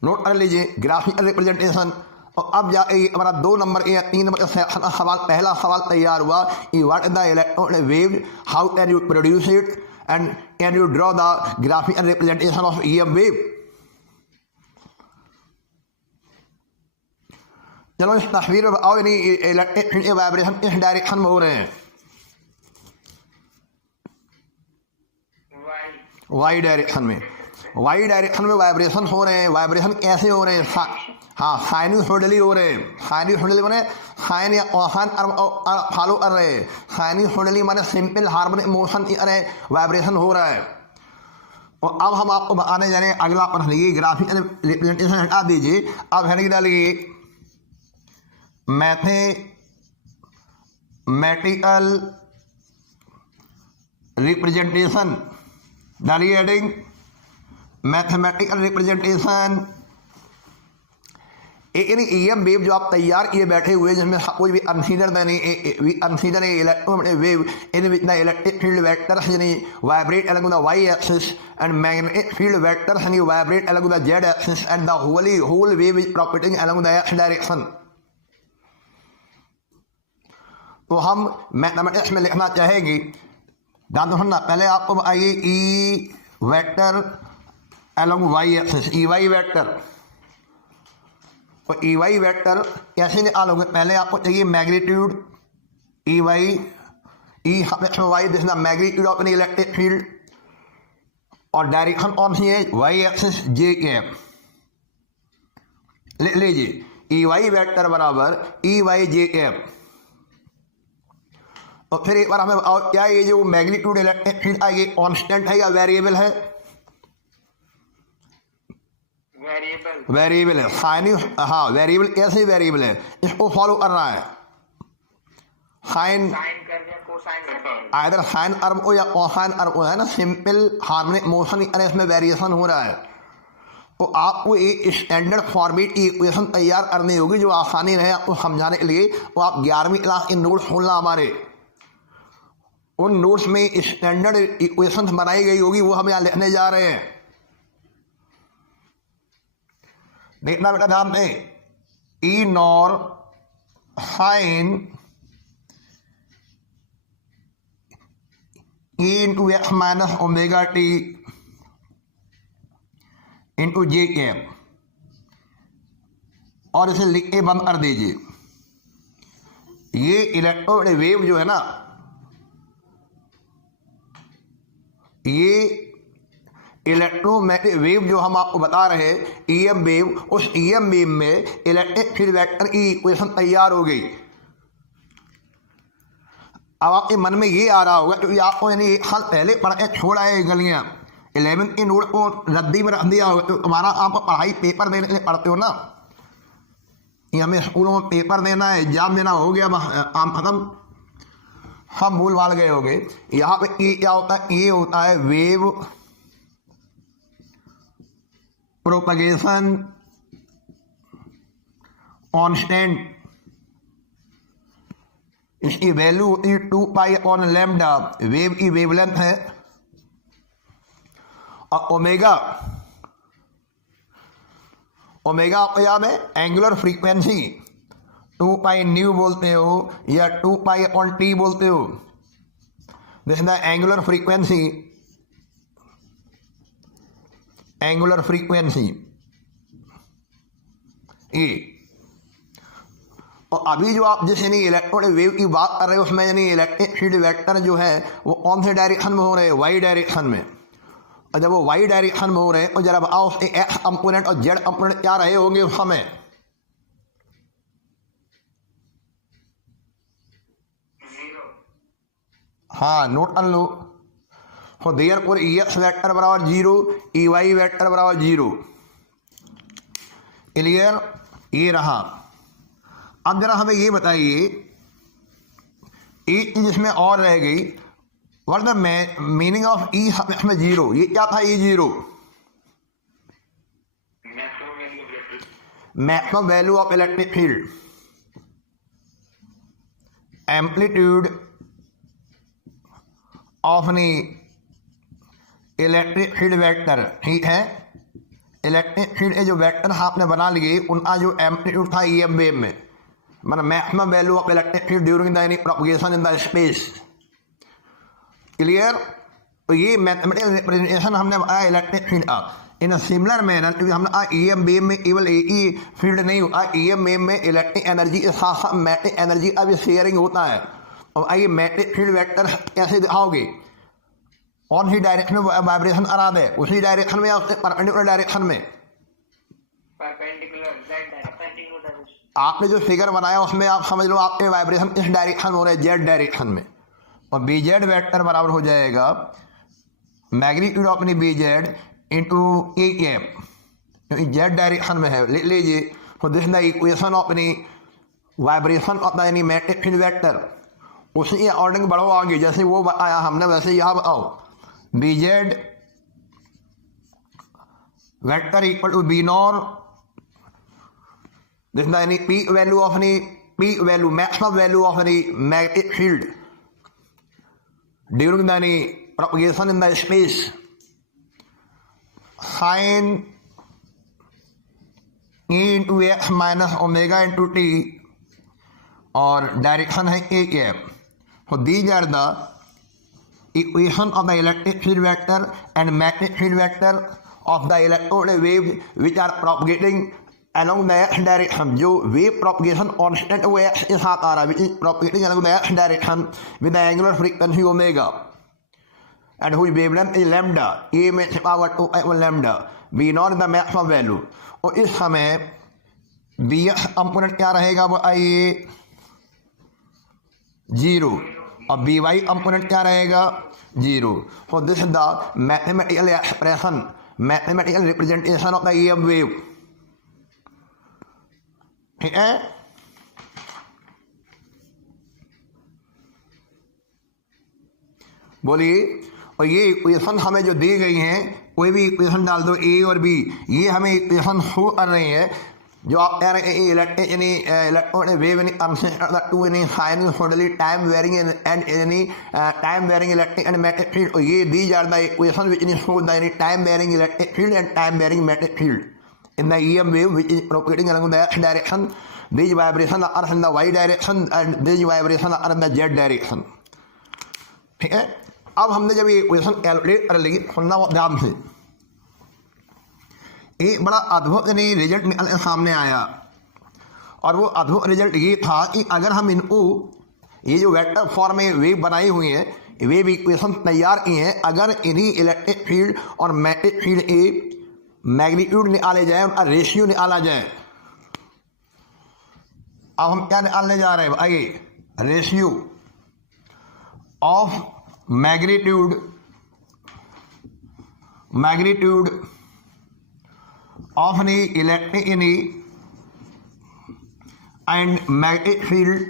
Note कर लीजिए ग्राफिकल रिप्रेजेंटेशन। और अब जाके हमारा 2 नंबर या 3 नंबर का सवाल, पहला सवाल तैयार हुआ। What is the electron wave, how can you produce it and can you draw the graphical representation of EM wave. चलो इस तस्वीर में आओ, यानी इलेक्ट्रिक फील्ड के वाइब्रेशन इस डायरेक्शन में हो रहे हैं, वाई डायरेक्शन में। वाई डायरेक्शन में वाइब्रेशन हो रहे हैं। वाइब्रेशन कैसे हो रहे हैं? हाँ, साइनसॉइडली हो रहे हैं। साइनसॉइडली माने साइन या कोसाइन फॉलो कर रहे हैं। साइनसॉइडली माने सिंपल हार्मोनिक मोशन की तरह वाइब्रेशन हो रहा है। और अब हम आपको बताने जा रहे हैं अगला प्रश्न। ये ग्राफिकल रिप्रेजेंटेशन हटा दीजिए। अब है डालिए मैथमेटिकल रिप्रेजेंटेशन, डालिए हेडिंग मैथमेटिकल रिप्रेजेंटेशन। यानी ईएम वेव जो आप तैयार किए बैठे हुए, जिसमें कोई भी consider electromagnetic wave in which the electric field vectors यानी vibrate along the y axis and magnetic field vectors यानी vibrate along the z axis and the whole wave is propagating along the x direction। तो हम mathematics में लिखना चाहेंगे, ध्यान दो ना, पहले आपको बताइए E vector along y axis, E y vector. और ई वाई वेक्टर कैसे निकालोगे? पहले आपको चाहिए magnitude E y, E y this the magnitude of an electric field और डायरेक्शन ऑन है वाई एक्सिस जे कैप। लिख लीजिए ई वाई वेक्टर बराबर ई वाई जे कैप। और फिर एक बार हमें और क्या ये जो मैग्नीट्यूड इलेक्ट्रिक फील्ड है ये कांस्टेंट है या वेरिएबल है? वेरिएबल है। साइन, हाँ वेरिएबल कैसे वेरिएबल है, इसको फॉलो करना है। साइन आइदर साइन अर्म हो या कोसाइन अर्म हो, है ना, सिंपल हार्मोनिक मोशन इसमें वेरिएशन हो रहा है। तो आपको एक स्टैंडर्ड फॉर्मेट की इक्वेशन तैयार करनी होगी जो आसानी रहे आपको समझाने के लिए। तो आप 11वीं क्लास के नोट्स खोलना हमारे, उन नोट्स में स्टैंडर्ड इक्वेशन बनाई गई होगी, वो हम यहाँ लिखने जा रहे हैं। देखना बेटा ध्यान दें, E naught sine E into x minus omega t into j cap, और इसे लिख के बंद कर दीजिए। ये इलेक्ट्रोड वेव जो है ना, ये इलेक्ट्रोमैग्नेटिक वेव जो हम आपको बता रहे हैं, ईएम वेव, उस ईएम वेव में इलेक्ट्रिक फील्ड वेक्टर की इक्वेशन तैयार हो गई। अब आपके मन में ये आ रहा होगा क्योंकि आपको यानी एक साल पहले पढ़ के छोड़ा है गलियां, 11th के नोट को रद्दी में रख दिया होगा। तो तुम्हारा आप पढ़ाई पेपर देने के लिए पढ़ते हो ना, ये हमें स्कूलों में पेपर देना है, एग्जाम देना, हो गया काम खत्म, हम भूल भाल गए होंगे। यहाँ पे ये क्या होता है, ये होता है वेव प्रोपगेशन कांस्टेंट, इसकी वैल्यू होती है 2 पाई अपॉन लैम्डा, वेव की वेवलेंथ है। और ओमेगा, ओमेगा आपको याद है एंगुलर फ्रीक्वेंसी, 2 पाई न्यू बोलते हो या 2 पाई अपॉन टी बोलते हो। This is the angular frequency, angular frequency ए। और अभी जो आप जिस यानी इलेक्ट्रोनिक वेव की बात कर रहे हो उसमें यानी इलेक्ट्रिक फील्ड वेक्टर जो है वो कौन से डायरेक्शन में हो रहे हैं, वाई डायरेक्शन में। और जब वो वाई डायरेक्शन में हो रहे हैं तो जरा आओ उसके एक्स कंपोनेंट और जेड कंपोनेंट क्या रहे होंगे उस समय। हाँ नोट कर लो। तो देयरफॉर ई एक्स वेक्टर बराबर 0, ई वाई वेक्टर बराबर 0। क्लियर, ये रहा। अब जरा हमें ये बताइए, एक चीज इसमें और रह गई, व्हाट द मीनिंग ऑफ ई में 0, ये क्या था ई 0? Maximum value of electric field, amplitude of the electric field vector, ठीक है। इलेक्ट्रिक फील्ड के जो वेक्टर आपने बना लिए उनका जो एम्पलीट्यूड था ई एम वेव में, मतलब maximum value of electric field during the any propagation in the space. Clear, तो ये मैथमेटिकल रिप्रेजेंटेशन हमने बताया इलेक्ट्रिक फील्ड का। इन अ सिमिलर मैनर, क्योंकि हमने ई एम वेव में केवल एक ही फील्ड नहीं होता, ई एम वेव में इलेक्ट्रिक एनर्जी के साथ साथ मैग्नेटिक एनर्जी का भी शेयरिंग होता है। और आइए मैग्नेटिक फील्ड वेक्टर कैसे दिखाओगे, कौन सी डायरेक्शन में वाइब्रेशन करा दे, उसी डायरेक्शन में या उसके परपेंडिकुलर डायरेक्शन में? आपने जो फिगर बनाया उसमें आप समझ लो आपके वाइब्रेशन इस डायरेक्शन हो रहे हैं, जेड डायरेक्शन में। और बी जेड वेक्टर बराबर हो जाएगा magnitude of B z into a cap, क्योंकि जेड डायरेक्शन में है, लिख लीजिए। तो this the equation of any vibration of the any magnetic field vector. उसी के अकॉर्डिंग बढ़ो आगे, जैसे वो बताया हमने वैसे यहाँ बताओ। B z vector equal to B naught, this the any peak value of any peak value maximum value of any magnetic field during the any propagation in the space, sine E into x minus omega into t, और direction है a cap. So these are the equation of the electric field vector and magnetic field vector of the electronic waves which are propagating along the x direction. जो wave propagation constant वो x के साथ आ रहा है, which is propagating along the x direction with the angular frequency omega and whose wavelength is lambda, a में छिपा हुआ 2 lambda, b not the maximum value। और इस समय b कंपोनेंट क्या रहेगा वो आइए 0, और बी वाई कंपोनेंट क्या रहेगा 0। So this is the mathematical expression, mathematical representation of the E M wave, ठीक है। बोलिए। और ये इक्वेशन हमें जो दी गई हैं कोई भी इक्वेशन डाल दो ए और बी, ये हमें इक्वेशन शो कर रही है जो आप कह रहे हैं electron wave in two in finally time varying and any time varying electric and magnetic field, और ये दी जा रहा है equation which in show the time varying electric field and time varying magnetic field in the EM wave which is propagating along the x direction, these vibration are in the y direction and these vibration are in the z direction। ठीक है, अब हमने जब ये equation calculate कर ली, सुनना ध्यान से, एक बड़ा अद्भुत नहीं रिजल्ट निकल के सामने आया, और वो अद्भुत रिजल्ट ये था कि अगर हम इनको ये जो वेक्टर फॉर्म में वेव बनाई हुई है, वेव इक्वेशन तैयार की हैं, अगर इन्हीं इलेक्ट्रिक फील्ड और मैग्नेटिक फील्ड के मैग्नीट्यूड निकाले जाए, उनका रेशियो निकाला जाए। अब हम क्या निकालने जा रहे हैं, आइए, ratio of magnitude of any electric and magnetic field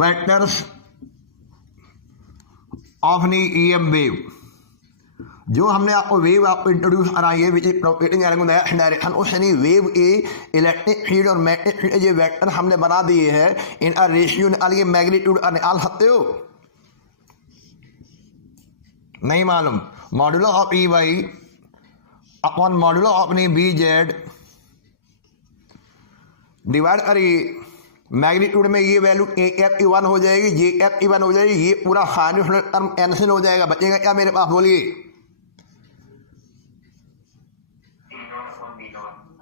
vectors of any EM wave। जो हमने आपको वेव आपको इंट्रोड्यूस कराई है which is propagating along the direction, उस यानी वेव के इलेक्ट्रिक फील्ड और मैग्नेटिक फील्ड ये वेक्टर हमने बना दिए हैं, इनका रेशियो निकालिए, मैग्नीट्यूड निकाल सकते हो? नहीं मालूम। Modulo of E y upon modulo of नी बी जेड डिवाइड करिए, मैग्नीट्यूड में ये वैल्यू A(F)(E1) हो जाएगी, J(F)(E1) हो जाएगी, ये पूरा फाइनल टर्म कैंसिल हो जाएगा, बचेगा क्या मेरे पास, बोलिए?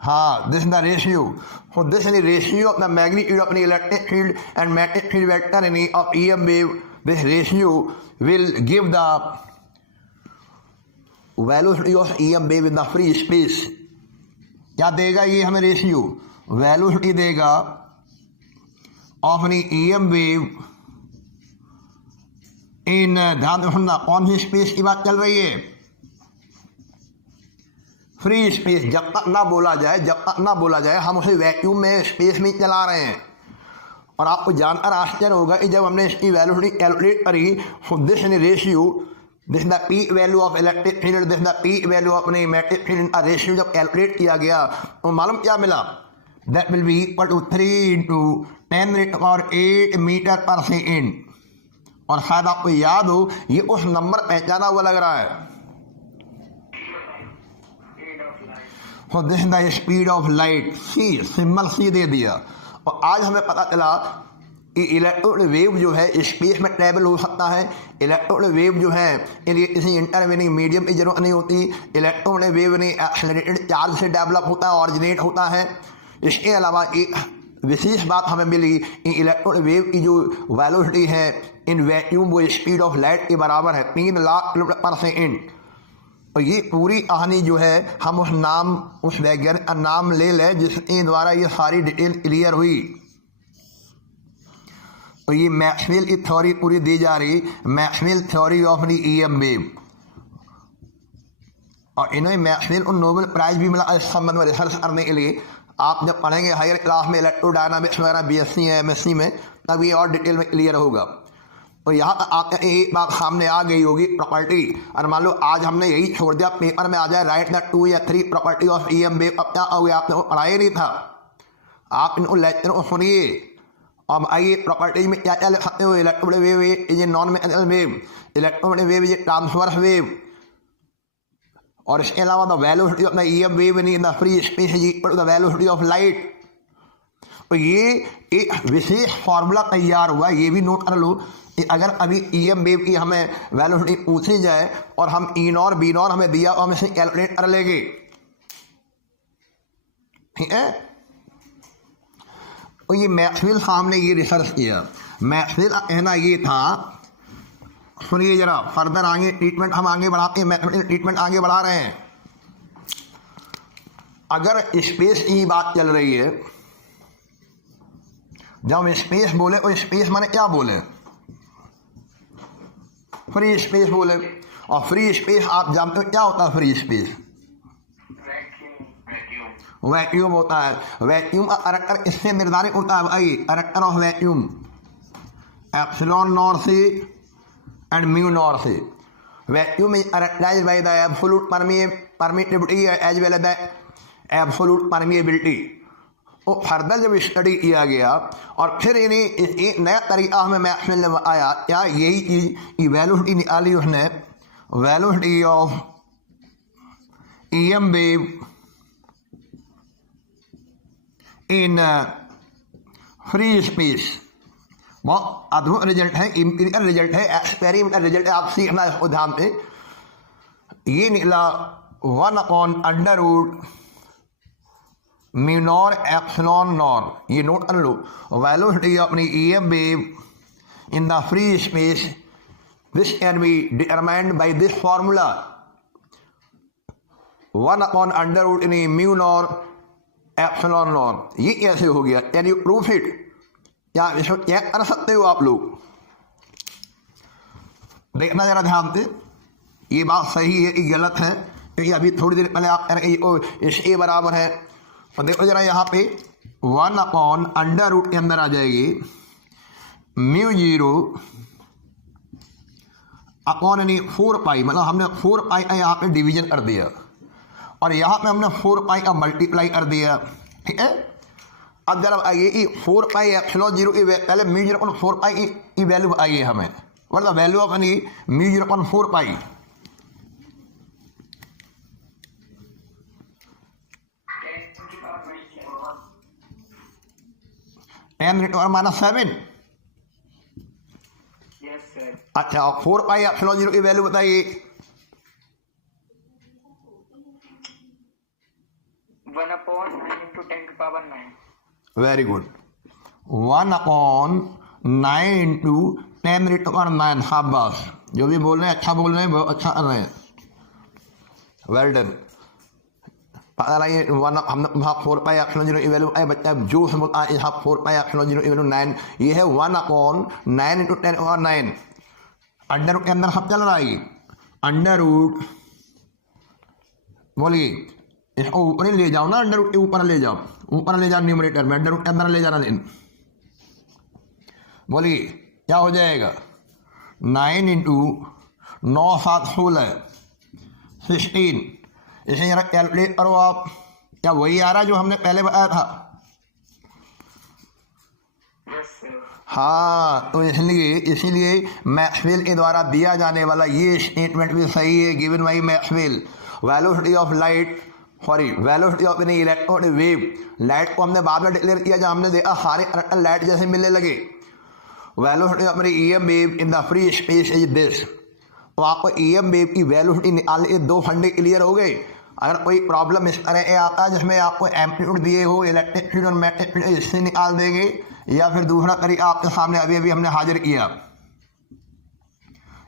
हाँ, this is the ratio, so this is the ratio of the magnitude of the electric field and magnetic field vector in of EM wave। This ratio will give the velocity of EM wave in the free space। क्या देगा ये हमें ratio? Velocity देगा of any EM wave इन, ध्यान से सुनना, कौन सी space की बात चल रही है? Free space. जब तक ना बोला जाए हम उसे वैक्यूम में स्पेस में चला रहे हैं। और आपको जानकर आश्चर्य होगा कि जब हमने इसकी वेलोसिटी कैलकुलेट करी, this ratio, this the peak value of electric field, this the peak value of magnetic field का रेशियो जब कैलकुलेट किया गया तो मालूम क्या मिला? That will be equal to 3 × 10⁸ metre per second. और शायद आपको याद हो, ये उस नंबर पहचाना हुआ लग रहा है। So this is the speed of light, C, symbol C दे दिया। और आज हमें पता चला कि इलेक्ट्रोड वेव जो है स्पेस में ट्रैवल हो सकता है। इलेक्ट्रोड वेव जो है इनके किसी इंटरवेनिंग मीडियम की जरूरत नहीं होती। इलेक्ट्रोड वेव ने एक्सेलरेटेड चार्ज से डेवलप होता है, ऑरिजिनेट होता है। इसके अलावा एक विशेष बात हमें मिली कि इलेक्ट्रोड वेव की जो वेलोसिटी है इन वैक्यूम वो स्पीड ऑफ लाइट के बराबर है, 3 लाख किलोमीटर पर सेकेंड। और ये पूरी कहानी जो है हम उस वैज्ञानिक का नाम ले लें जिसके द्वारा ये सारी डिटेल क्लियर हुई। और ये मैक्सवेल की थ्योरी पूरी दी जा रही, Maxwell theory of the EM wave. और इन्हें मैक्सवेल को नोबेल प्राइज भी मिला इस संबंध में रिसर्च करने के लिए। आप जब पढ़ेंगे हायर क्लास में इलेक्ट्रोडायनामिक्स वगैरह BSc या MSc में, तब ये और डिटेल में क्लियर होगा। तो यहाँ तक आपके एक बात सामने आ गई होगी, प्रॉपर्टी। और मान लो आज हमने यही छोड़ दिया, पेपर में आ जाए राइट द 2 या 3 प्रॉपर्टी ऑफ EM वेव, अब क्या हो गया? आपने वो पढ़ाया नहीं था, आप इनको लेक्चर को सुनिए। अब आइए प्रॉपर्टीज में क्या क्या लिख सकते हो? Electromagnetic wave is a non mechanical wave, electromagnetic wave is a transverse wave. और इसके अलावा the velocity of the EM wave in the free space is equal to the velocity of light. तो ये एक विशेष फार्मूला तैयार हुआ, ये भी नोट कर लो कि अगर अभी EM वेव की हमें वेलोसिटी पूछी जाए और हम E0 B0 हमें दिया और हम इसे कैलकुलेट कर लेंगे, ठीक है? तो ये मैक्सवेल साहब ने ये रिसर्च किया। मैक्सवेल का कहना ये था, सुनिए जरा, फर्दर आगे ट्रीटमेंट हम आगे बढ़ाते हैं, मैथमेटिकल ट्रीटमेंट आगे बढ़ा रहे हैं। अगर स्पेस की बात चल रही है, जब हम स्पेस बोले तो स्पेस माने क्या बोले? फ्री स्पेस बोले। और फ्री स्पेस आप जानते हो क्या होता है? फ्री स्पेस वैक्यूम होता है। वैक्यूम का कैरेक्टर इससे निर्धारित होता है भाई, character of vacuum epsilon not से एंड म्यू नॉर से। Vacuum is characterized by the absolute permittivity as well as the absolute permeability। वो फर्दर जब स्टडी किया गया और फिर इन्हें एक नया तरीका हमें मैथ्स में आया, क्या यही चीज़ इवेल्यूटी निकाली उसने, velocity of EM wave in free space. बहुत अद्भुत रिजल्ट है, इंपीरियल रिजल्ट है, एक्सपेरिमेंटल रिजल्ट है, आप सीखना इसको ध्यान से। ये निकला 1/√μ नॉर एप्सिलॉन नॉर। ये नोट कर लो, वेलोसिटी अपनी EM wave in the free space this can be determined by this formula 1/√μ naught epsilon naught. ये कैसे हो गया? Can you proof it? क्या इसको चेक कर सकते हो आप लोग? देखना जरा ध्यान से, ये बात सही है कि गलत है, क्योंकि अभी थोड़ी देर पहले आप इस ए बराबर है, तो देखो जरा यहाँ पे 1/√, के अंदर आ जाएगी μ0 अपॉन यानी 4π, मतलब हमने 4π का यहाँ पे डिवीजन कर दिया और यहाँ पे हमने 4π का मल्टीप्लाई कर दिया, ठीक है। अब जरा आइए 4π एप्सिलॉन 0 की पहले μ0 4π की वैल्यू आइए हमें, मतलब वैल्यू ऑफ यानी μ0 4π। -7। अच्छा, 4π एप्सिलॉन 0 की वैल्यू बताइए। 1/9 × 10⁹ वेरी गुड। 1/9 × 10⁹ शाबाश, जो भी बोल रहे हैं अच्छा बोल रहे हैं, बहुत अच्छा कर रहे हैं, वेल डन। पता लगे हमने 4π एप्सिलॉन 0 की वैल्यू बच्चा जो समझ आए यहाँ 4π एप्सिलॉन 0 की वैल्यू 9, ये है 1/9 × 10⁹। अंडर के अंदर सब चल रहा है, अंडर रूट, बोलिए इसको ऊपर ही ले जाओ ना, अंडर रूट के ऊपर ले जाओ, ऊपर ले जाओ न्यूमरेटर में, अंडर रूट के अंदर ले जाना। लेकिन बोलिए क्या हो जाएगा? 9 × 9 7 16 16। इसे जरा कैलकुलेट करो आप, क्या वही आ रहा है जो हमने पहले बताया था? हाँ, तो इसीलिए मैक्सवेल के द्वारा दिया जाने वाला ये स्टेटमेंट भी सही है, given by Maxwell. Velocity of light, sorry velocity of any electron wave, light को हमने बाद में डिक्लेयर किया जब हमने देखा सारे करंट लाइट जैसे मिलने लगे। Velocity of any EM wave in the free space is this. तो आपको EM वेव की वेलोसिटी निकालने के 2 फंडे क्लियर हो गए। अगर कोई प्रॉब्लम इस तरह का आता है जिसमें आपको एम्पलीट्यूड दिए हो, इलेक्ट्रिक फील्ड और मैग्नेटिक फील्ड, इससे निकाल देंगे, या फिर दूसरा तरीका आपके सामने अभी अभी हमने हाजिर किया,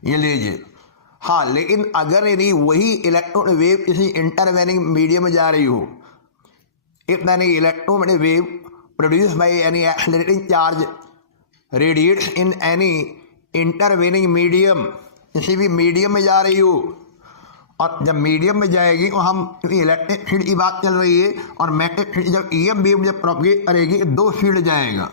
ये लीजिए। हाँ, लेकिन अगर यदि वही इलेक्ट्रॉन वेव किसी इंटरवेनिंग मीडियम में जा रही हो, इतना नहीं, electromagnetic wave produce by any accelerating charge radiates in any intervening medium, किसी भी मीडियम में जा रही हो, और जब मीडियम में जाएगी तो हम, क्योंकि इलेक्ट्रिक फील्ड की बात चल रही है और मैग्नेटिक फील्ड, जब EM वेव जब प्रोपगेट करेगी 2 फील्ड जाएगा,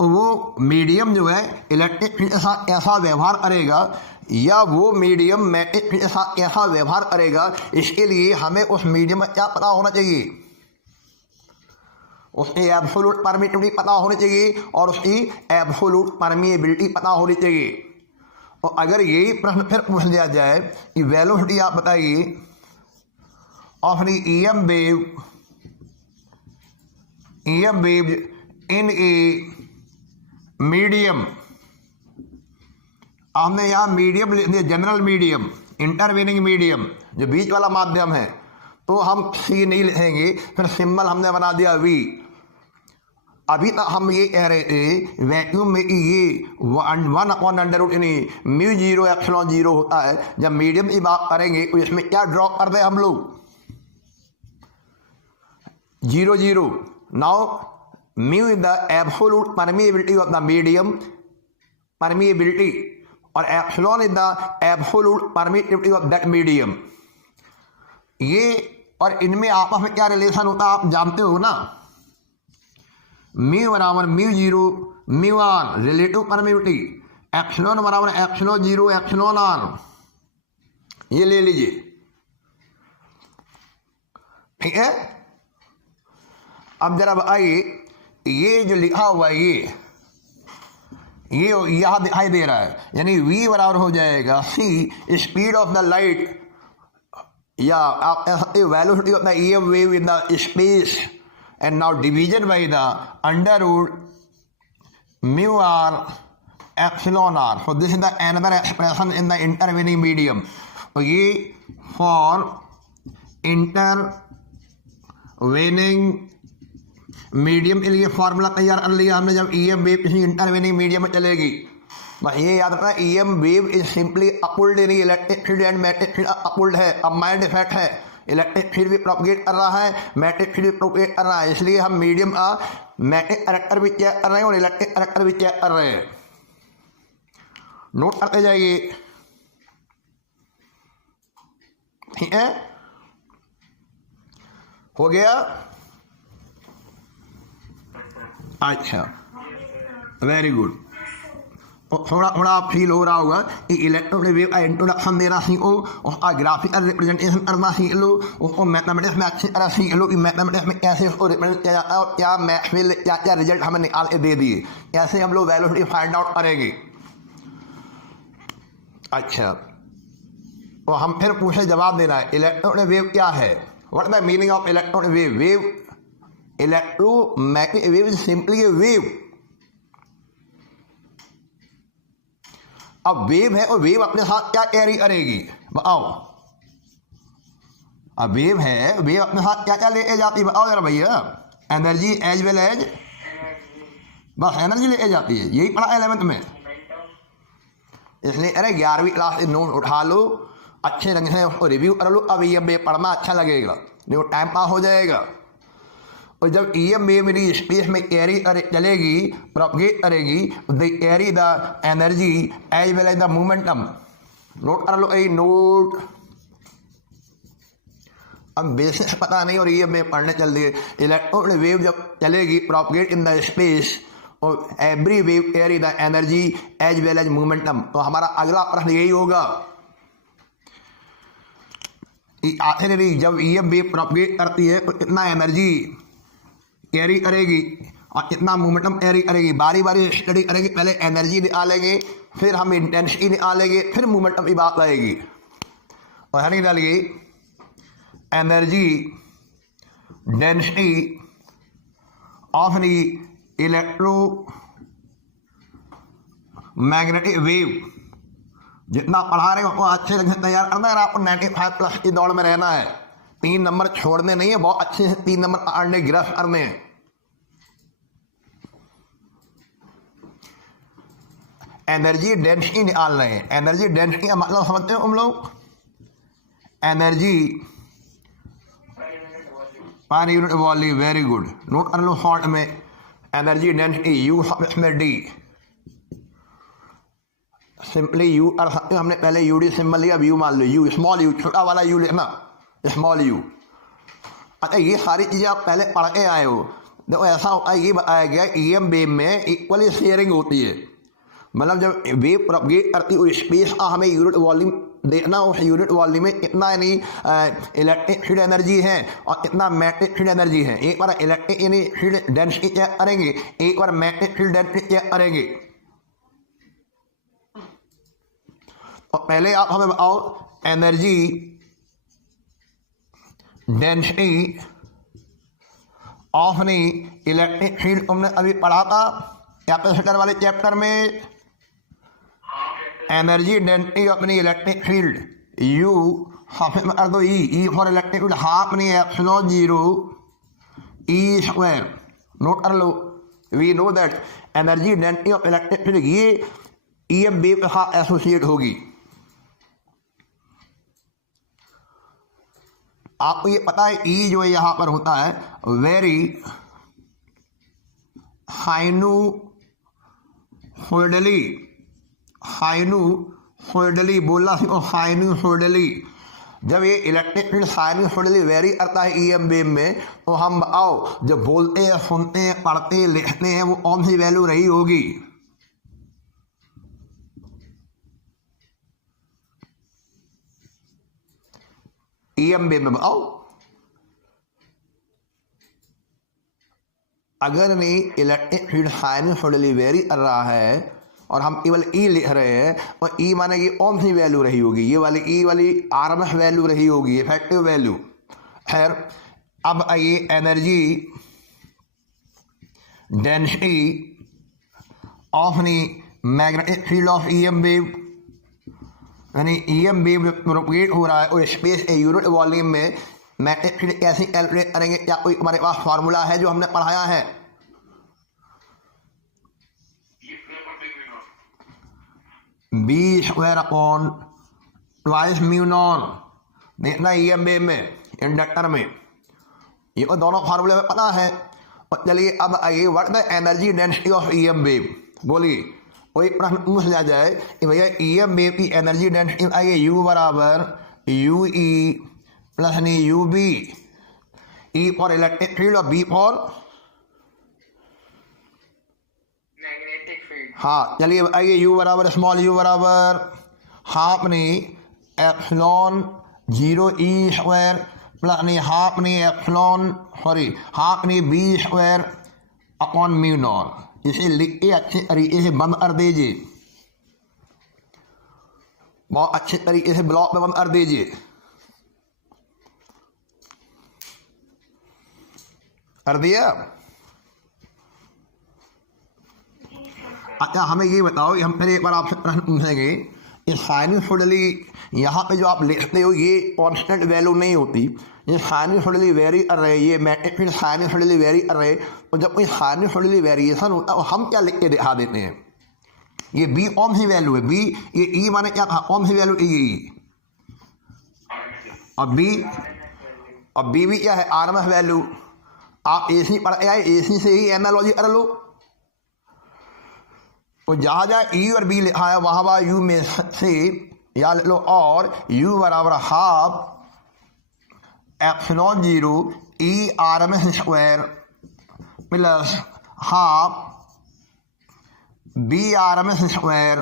तो वो मीडियम जो है इलेक्ट्रिक फील्ड के साथ कैसा व्यवहार करेगा, या वो मीडियम मैग्नेटिक फील्ड के साथ कैसा व्यवहार करेगा, इसके लिए हमें उस मीडियम में क्या पता होना चाहिए, उसकी एब्सोल्यूट परमिटिविटी पता होनी चाहिए और उसकी एब्सोल्यूट परमिएबिलिटी पता होनी चाहिए। और अगर यही प्रश्न फिर पूछ लिया जाए कि वेलोसिटी आप बताइए of the EM wave in a medium, हमने यहाँ मीडियम लिख दिया, जनरल मीडियम, इंटरवेनिंग मीडियम, जो बीच वाला माध्यम है, तो हम C नहीं लिखेंगे, फिर सिंबल हमने बना दिया V। अभी तक हम ये कह रहे थे वैक्यूम में ये 1/√, यानी μ0 एप्सिलॉन 0 होता है। जब मीडियम की बात करेंगे तो इसमें क्या ड्रॉप कर दें हम लोग? 0 0। Now mu is the absolute permeability of the medium, permeability, और epsilon is the absolute permittivity of that medium. ये और इनमें आपस में क्या रिलेशन होता है आप जानते हो ना। μ = μ0 μ1 रिलेटिव परमिटिविटी, एप्सिलॉन बराबर एप्सिलॉन 0 एप्सिलॉन आर, ये ले लीजिए, ठीक है। अब जरा आइए, ये जो लिखा हुआ है ये यहां दिखाई दे रहा है, यानी v बराबर हो जाएगा c speed of the light, या आप velocity of the EM wave in the space, and now division by the under root mu r epsilon r. So this is the another expression in the intervening medium. तो ये for intervening medium के लिए formula तैयार कर लिया हमने, जब EM wave किसी इंटरवेनिंग मीडियम में चलेगी। बस ये याद रखना, EM wave is simply coupled, यानी electric field and magnetic field coupled है। अब माइंड इफेक्ट है, इलेक्ट्रिक फील्ड भी प्रोपगेट कर रहा है, मैग्नेटिक फील्ड भी प्रोपगेट कर रहा है, इसलिए हम मीडियम का मैग्नेटिक कैरेक्टर भी चेक कर रहे हैं और इलेक्ट्रिक कैरेक्टर भी चेक कर रहे हैं। नोट करते जाइए, ठीक है, हो गया। अच्छा, वेरी गुड। थोड़ा थोड़ा फील हो रहा होगा कि इलेक्ट्रॉनिक वेव का इंट्रोडक्शन देना सीखो, उसका ग्राफिकल रिप्रेजेंटेशन करना सीख लो, उसको मैथमेटिक्स में अच्छी तरह सीख लो कि मैथमेटिक्स में कैसे उसको रिप्रेजेंट किया जाता है और क्या मैथ्स में क्या क्या रिजल्ट हमें निकाल के दे दिए, कैसे हम लोग वेलोसिटी फाइंड आउट करेंगे। अच्छा, तो हम फिर पूछे जवाब देना है, इलेक्ट्रॉनिक वेव क्या है, what the meaning of electronic wave. Wave, electromagnetic wave is simply A wave. अब वेव है और वेव अपने साथ क्या कैरी करेगी बताओ। अब वेव है, वेव अपने साथ क्या क्या लेके जाती है बताओ जरा भैया। एनर्जी एज वेल एज, बस एनर्जी लेके जाती है, यही पढ़ा 11th में। इसलिए अरे 11वीं क्लास से नोट उठा लो, अच्छे ढंग से उसको रिव्यू कर लो। अब EM वेव पढ़ना अच्छा लगेगा, देखो टाइम पास हो जाएगा। और जब EM वेव मेरी स्पेस में कैरी चलेगी, प्रोपगेट करेगी, they carry the energy as well as the momentum. Note कर लो, ए नोट। अब बेसिक्स पता नहीं और EM वेव पढ़ने चल दिए। इलेक्ट्रॉनिक वेव जब चलेगी, प्रोपगेट इन द स्पेस, और every wave carry the energy as well as momentum. तो हमारा अगला प्रश्न यही होगा, आखिर जब EM वेव प्रोपगेट करती है तो कितना एनर्जी कैरी करेगी और कितना मोमेंटम कैरी करेगी। बारी बारी स्टडी करेंगे, पहले एनर्जी निकालेंगे, फिर हम इंटेंसिटी निकालेंगे, फिर मोमेंटम की बात आएगी। और हर डालिए energy density of the electromagnetic wave. जितना पढ़ा रहे हो वो अच्छे ढंग से तैयार करना है। अगर आपको 95+ की दौड़ में रहना है, 3 नंबर छोड़ने नहीं है, बहुत अच्छे से 3 नंबर पढ़ने गिरफ्त करने हैं। एनर्जी डेंसिटी निकाल रहे हैं। एनर्जी डेंसिटी का मतलब समझते हो हम लोग, energy per unit volume. Very good, note कर लो शॉर्ट में, एनर्जी डेंसिटी यू में डी, सिंपली यू कर सकते हो। हमने पहले यूडी सिंबल लिया, अब यू मान लो, यू स्मॉल यू, छोटा वाला यू लिखना, स्मॉल यू। अच्छा, ये सारी चीज़ें आप पहले पढ़ के आए हो। देखो ऐसा होता है, ये बताया गया EM वेव में इक्वली शेयरिंग होती है। मतलब जब वेव प्रोपगेट करती है स्पेस का हमें यूनिट वॉल्यूम देखना, उस यूनिट वॉल्यूम में कितना यानी इलेक्ट्रिक फील्ड एनर्जी है और कितना मैग्नेटिक फील्ड एनर्जी है। एक बार इलेक्ट्रिक यानी फील्ड डेंसिटी चेक करेंगे, एक बार मैग्नेटिक फील्ड डेंसिटी चेक करेंगे। तो पहले आप हमें बताओ energy density of the electric field, तुमने अभी पढ़ा था कैपेसिटर वाले चैप्टर में। एनर्जी डेंसिटी अपनी इलेक्ट्रिक फील्ड यू हाफ में कर दो, E for electric field half नहीं एप्सिलॉन 0 ई स्क्वायर। नोट कर लो, we know that energy density of electric field ये EM वेव के साथ एसोसिएट होगी। आपको ये पता है ई जो यहाँ पर होता है वेरी साइनूसॉइडली बोलना सीखो, साइनूसॉइडली। जब ये इलेक्ट्रिक फील्ड साइनूसॉइडली वेरी करता है EM वेव में, तो हम आओ जब बोलते हैं, सुनते हैं, पढ़ते हैं, लिखते हैं, वो कौन सी वैल्यू रही होगी। EM वेव में बताओ। अगर नहीं इलेक्ट्रिक फील्ड साइनसॉइडली वेरी कर रहा है और हम केवल ई लिख रहे हैं और ई माने कि ओम सी वैल्यू रही होगी, ये वाली ई वाली RMS वैल्यू रही होगी, इफेक्टिव वैल्यू। खैर अब आइए energy density of the magnetic field of EM wave, यानी EM वेव प्रोपगेट हो रहा है और स्पेस ए यूनिट वॉल्यूम में मैग्नेटिक फील्ड कैसे कैलकुलेट करेंगे? क्या कोई हमारे पास फार्मूला है जो हमने पढ़ाया है? B square upon twice mu naught, देखना EM वेव में इंडक्टर में, ये तो दोनों फार्मूले में पता है। और चलिए अब आइए what the energy density of EM wave, बोलिए। कोई प्रश्न पूछ लिया जाए कि भैया EM वेव की एनर्जी डेंसिटी आइए U बराबर UE प्लस नहीं UB, E for electric field और B फॉर मैग्नेटिक फील्ड। हाँ चलिए आइए U बराबर स्मॉल u बराबर हाफ नहीं एप्सिलॉन 0 E स्क्वायर प्लस नहीं हाफ नहीं एप्सिलॉन हाफ नहीं B square upon mu non. इसे लिख के अच्छे तरीके से बंद कर दीजिए, बहुत अच्छे तरीके से ब्लॉक में बंद कर दीजिए। कर दिया? अच्छा हमें ये बताओ, हम फिर एक बार आपसे प्रश्न पूछेंगे, ये साइनसॉइडली यहाँ पे जो आप लिखते हो ये कांस्टेंट वैल्यू नहीं होती, ये साइनसॉइडली वेरी कर रहे, ये मैग्नेटिक फील्ड साइनसॉइडली वेरी कर रहे। और जब कोई साइनसॉइडली वेरिएशन होता है हम क्या लिख के दिखा देते हैं? ये बी ओम सी वैल्यू है, बी ये ई माने क्या था? ओम सी वैल्यू ई, और बी भी क्या है? RMS value. आप AC पढ़ आए, AC से ही एनालॉजी कर लो, तो जहाँ जहाँ E और B लिखा है वहाँ वहाँ U में से या ले लो, और U बराबर half epsilon 0 E RMS square plus half B RMS square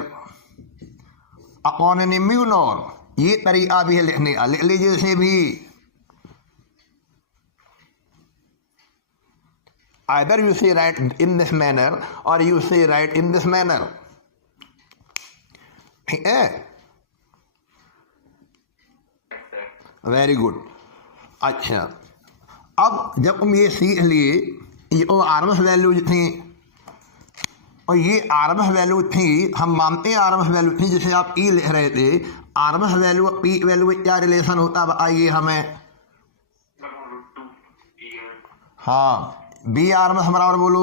upon mu non. ये तरीका भी है लिखने का, लिख लीजिए इसे भी। Either you say write in this manner or you say write in this manner, ठीक है? Very good. अच्छा अब जब हम ये सीख लिए, ये RMS वैल्यू थी और ये RMS वैल्यू थी, हम मानते हैं RMS वैल्यू थी, जिसे आप E लिख रहे थे। RMS वैल्यू और P वैल्यू में क्या रिलेशन होता है आइए हमें? हाँ बी RMS बराबर बोलो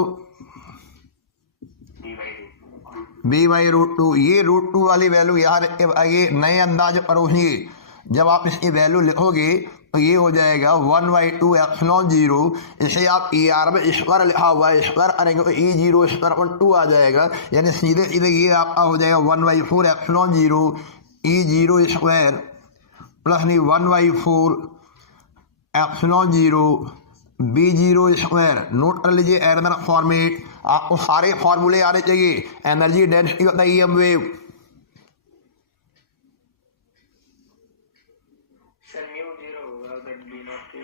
B/√2। ये √2 वाली वैल्यू यार ये नए अंदाज पर होगी। जब आप इसकी वैल्यू लिखोगे तो ये हो जाएगा 1/2 एप्सिलॉन 0। इसे आप RMS स्क्वायर लिखा हुआ है, स्क्वायर करेंगे तो E0 स्क्वायर अपॉन 2 आ जाएगा, यानी सीधे सीधे ये आपका हो जाएगा 1/4 एप्सिलॉन 0 E0 स्क्वायर प्लस नहीं 1/4 एप्सिलॉन 0 B0 स्क्वायर। नोट कर लीजिए एरर फॉर्मेट, आपको सारे फॉर्मूले आने चाहिए। एनर्जी डेंसिटी होता है EM वेव, सर म्यू 0 होगा अगर B नॉट के।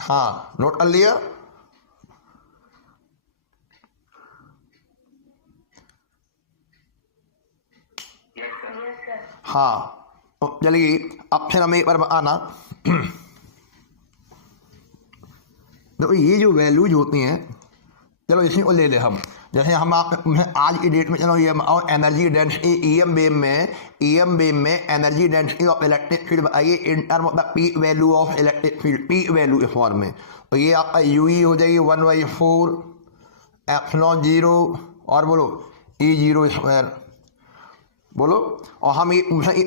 हाँ नोट कर लिया? हाँ तो चलिए अब फिर हमें एक बार आना। देखो ये जो वैल्यूज होती हैं, चलो इसी को ले ले हम। जैसे हम आप आज की डेट में चलो ये और एनर्जी डेंसिटी EM वेव में energy density of electric field बताइए in term of the peak value of electric field, peak value के फॉर्म में। तो ये आपका UE हो जाएगी 1/4 एप्सिलॉन 0 और बोलो E0 स्क्वायर बोलो। और हम ये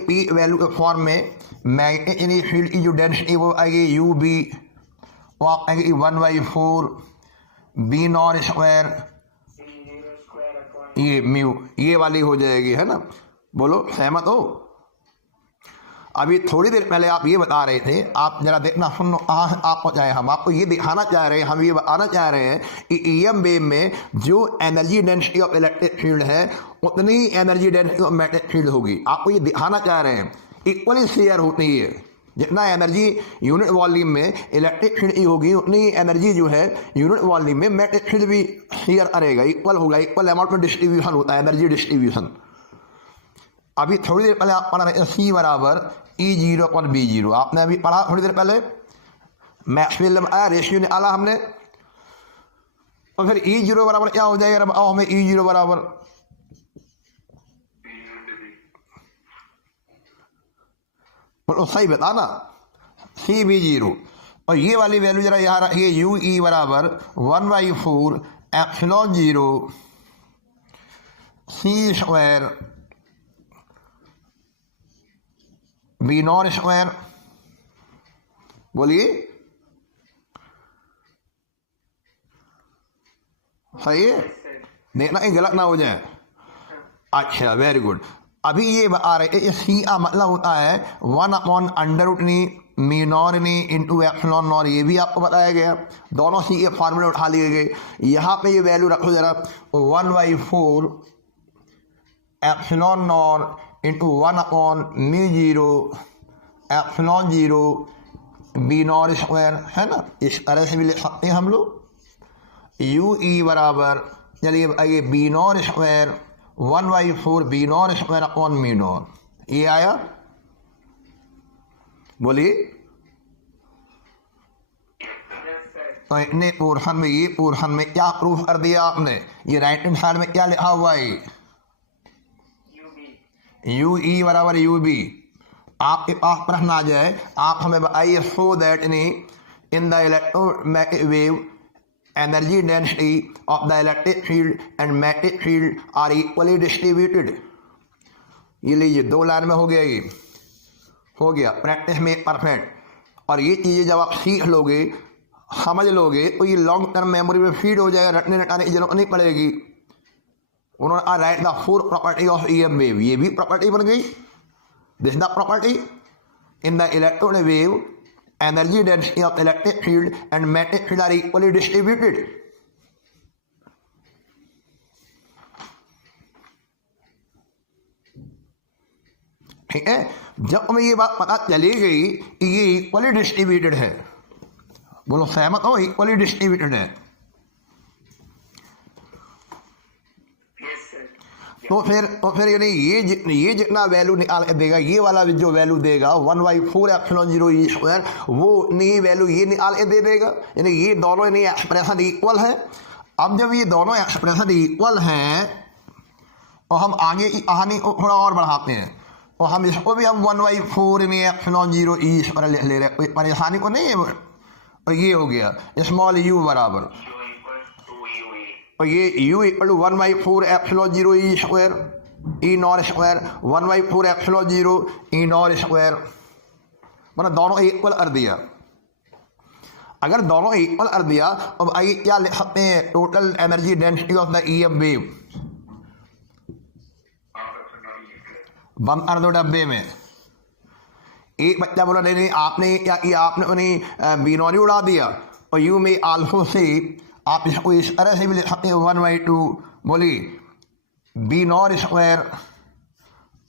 पीक वैल्यू के फॉर्म में मैग्नेटिक फील्ड की जो डेंसिटी वो आएगी UB, वो आप आएगी 1/4 B0 स्क्वायर, ये म्यू ये वाली हो जाएगी, है ना? बोलो सहमत हो? अभी थोड़ी देर पहले आप ये बता रहे थे, आप जरा देखना सुनो कहाँ आप पहुँचाए। हम आपको ये दिखाना चाह रहे हैं, हम ये बताना चाह रहे हैं कि EM वेव में जो energy density of electric field है उतनी energy density of magnetic field होगी। आपको ये दिखाना चाह रहे हैं इक्वली शेयर होती है। जितना एनर्जी यूनिट वॉल्यूम में इलेक्ट्रिक फील्ड होगी उतनी एनर्जी जो है यूनिट वॉल्यूम में मैग्नेटिक फील्ड भी शेयर करेगा, इक्वल होगा, इक्वल अमाउंट में डिस्ट्रीब्यूशन होता है, एनर्जी डिस्ट्रीब्यूशन। अभी थोड़ी देर पहले आप पढ़ रहे थे सी बराबर E0 और B0, आपने अभी पढ़ा थोड़ी देर पहले, मैक्सवेल आया, रेशियो निकाला हमने, और फिर E0 बराबर क्या हो जाएगा? अब आओ हमें E0 बराबर तो सही बता ना, CB0, और ये वाली वैल्यू जरा यहाँ रखिए, UE बराबर 1/4 epsilon 0 C square B0 square. बोलिए सही है, देखना कहीं गलत ना हो जाए। अच्छा वेरी गुड। अभी ये आ रहे हैं, सी का मतलब होता है 1/√नी μ0 इंटू एप्सिलॉन नॉट, ये भी आपको बताया गया, दोनों सी के फार्मूले उठा लिए गए। यहाँ पे ये वैल्यू रखो जरा, 1/4 epsilon naught into 1/μ0 epsilon 0 B0 square, है ना, इस तरह से भी लिख सकते हैं हम लोग। UE बराबर, चलिए आइए, B0 square 1/4 B0 square upon μ0, ये आया। बोलिए, तो इतने पोर्शन में, ये पोर्शन में क्या प्रूफ कर दिया आपने? ये राइट हैंड साइड में क्या लिखा हुआ है? UE बराबर UB। आपके पास प्रश्न आ जाए, आप हमें बताइए, so that in the electromagnetic wave energy density of the electric field and magnetic field are equally distributed। ये लीजिए, 2 लाइन में हो गया, ये हो गया प्रैक्टिस में परफेक्ट। और ये चीज़ें जब आप सीख लोगे, समझ लोगे, तो ये लॉन्ग टर्म मेमोरी में फीड हो जाएगा, रटने रटाने की जरूरत नहीं पड़ेगी। उन्होंने right the 4 property of EM wave, ये भी प्रॉपर्टी बन गई। This the property in the electron wave energy density of electric field and magnetic field are equally distributed। ठीक है, जब हमें ये बात पता चली गई कि ये इक्वली डिस्ट्रीब्यूटेड है, बोलो सहमत हो, इक्वली डिस्ट्रीब्यूटेड है, तो फिर यानी ये जितना वैल्यू निकाल के देगा, ये वाला जो वैल्यू देगा 1/4 एप्सिलॉन 0 E स्क्वायर, वो नहीं वैल्यू ये निकाल के दे देगा। यानी ये दोनों यानी एक्सप्रेशन इक्वल है। अब जब ये दोनों एक्सप्रेशन इक्वल हैं, और हम आगे की कहानी को थोड़ा और बढ़ाते हैं, और हम इसको भी हम 1/4 एप्सिलॉन 0 E स्क्वायर ले रहे हैं, कोई परेशानी को नहीं है। और ये हो गया स्मॉल u बराबर, और ये u equal to 1/4 epsilon 0 E square E0 square 1/4 epsilon 0 E0 square, मतलब दोनों इक्वल कर दिया। अगर दोनों इक्वल कर दिया, अब आइए क्या लिख सकते हैं? Total energy density of the EM wave, बंद कर दो डब्बे में। एक बच्चा बोला नहीं आपने क्या किया, आपने उन्हें B0 उड़ा दिया, और यू में आल्फो से आप इसको इस तरह से भी लिख सकते हैं 1/2 बोली B0 स्क्वायर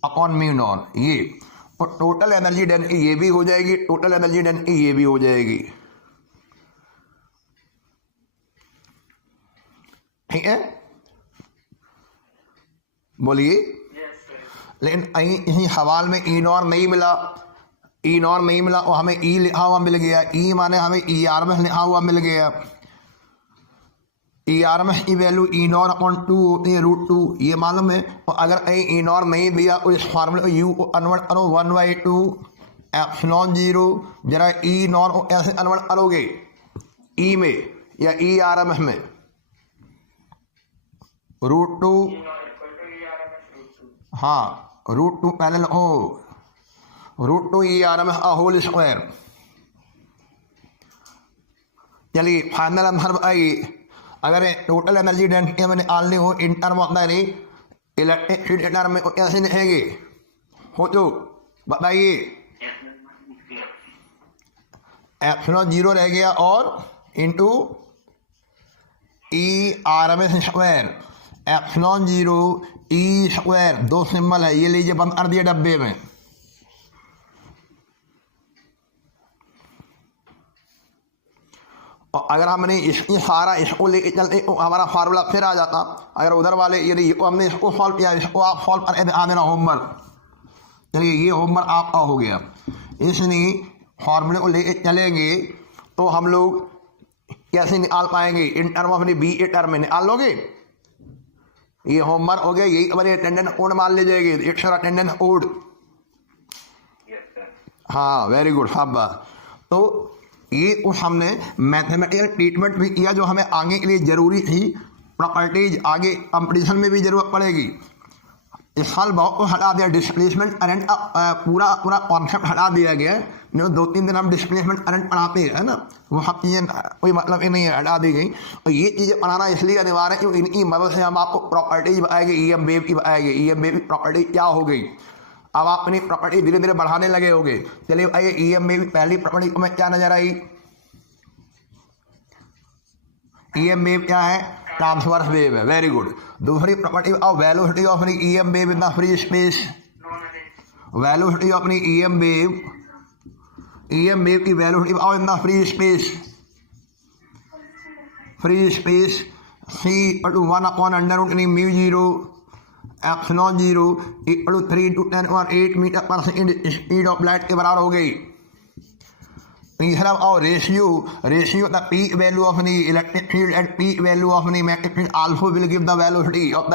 अपॉन μ0, ये, और टोटल एनर्जी डेंसिटी ये भी हो जाएगी, टोटल एनर्जी डेंसिटी ये भी हो जाएगी। ठीक है, बोलिए। लेकिन इसी सवाल में E0 नहीं मिला, E0 नहीं मिला, और हमें E लिखा हुआ मिल गया। E माने हमें ERMS लिखा हुआ मिल गया। ERMS की वैल्यू E0 अपॉन 2 होती है √2, ये मालूम है। और अगर कहीं E0 नहीं दिया, तो इस फार्मूले को U को कन्वर्ट करो 1/2 एप्सिलॉन 0, जरा E0 को कैसे कन्वर्ट करोगे? E में या ERMS में? √2, हाँ √2 पहले लो, √2 ERMS होल स्क्वायर। चलिए फाइनल आंसर बताइए। अगर टोटल एनर्जी डेंसिटी में निकालनी हो इन term of the electric field term में, कैसे लिखेंगे? हो तो बताइए। एप्सिलॉन 0 रह गया और into ERMS square, epsilon 0 E square, 2 symbol है, ये लीजिए बंद कर दिया डब्बे में। और अगर हमने इसकी सारा इसको लेके चलते तो हमारा फार्मूला फिर आ जाता। अगर उधर वाले यदि हमने इसको सॉल्व किया, इसको आप सॉल्व कर आ देना होमवर्क। चलिए ये होमवर्क आपका हो गया। इसलिए फार्मूले को लेके चलेंगे तो हम लोग कैसे निकाल पाएंगे in term of B A term में निकाल लोगे। ये होमवर्क हो गया। यही हमारे अटेंडेंस कोड मान लीजिएगा, इट्स अटेंडेंस कोड। हाँ वेरी गुड शाबाश। तो ये उस हमने मैथमेटिकल ट्रीटमेंट भी किया जो हमें आगे के लिए ज़रूरी थी। प्रॉपर्टीज आगे कंपटीशन में भी ज़रूरत पड़ेगी। इस साल बहुत को हटा दिया, डिस्प्लेसमेंट करंट पूरा कॉन्सेप्ट हटा दिया गया। जो 2-3 दिन हम डिस्प्लेसमेंट करंट पढ़ाते हैं ना, वो सब चीज़ें कोई मतलब ही नहीं है, हटा दी गई। और ये चीज़ें पढ़ाना इसलिए अनिवार्य है क्योंकि इनकी मदद से हम आपको प्रॉपर्टीज बताएंगे। EM वेव की बताएंगे, EM वेव की प्रॉपर्टी क्या हो गई। अब आप अपनी प्रॉपर्टी धीरे धीरे बढ़ाने लगे होगे। चलिए आइए EM वेव पहली प्रॉपर्टी को मैं क्या नजर आई। EM वेव क्या है, ट्रांसवर्स वेव है, वेरी गुड। दूसरी property of velocity of EM wave in the free space. Velocity of EM wave की velocity of in the free space C/1/√μ0 epsilon 0 = 3×10⁸ meter per second speed of light के बराबर हो गई। तीसरा और ratio the peak value of the electric field and peak value of the magnetic field also will give the velocity of the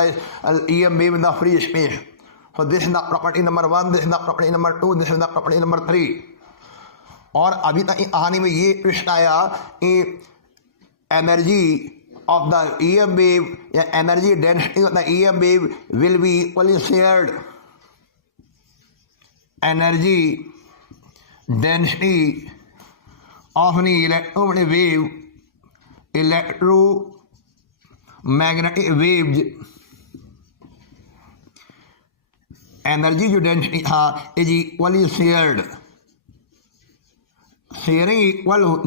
EM wave in the free space. So this is the property number 1, this is the property number 2, this is the property number 3। और अभी तक कहानी में ये twist आया कि energy of the EM wave, energy density of the EM wave will be equally shared. Energy density of an electromagnetic waves, energy जो density था is equally shared. Sharing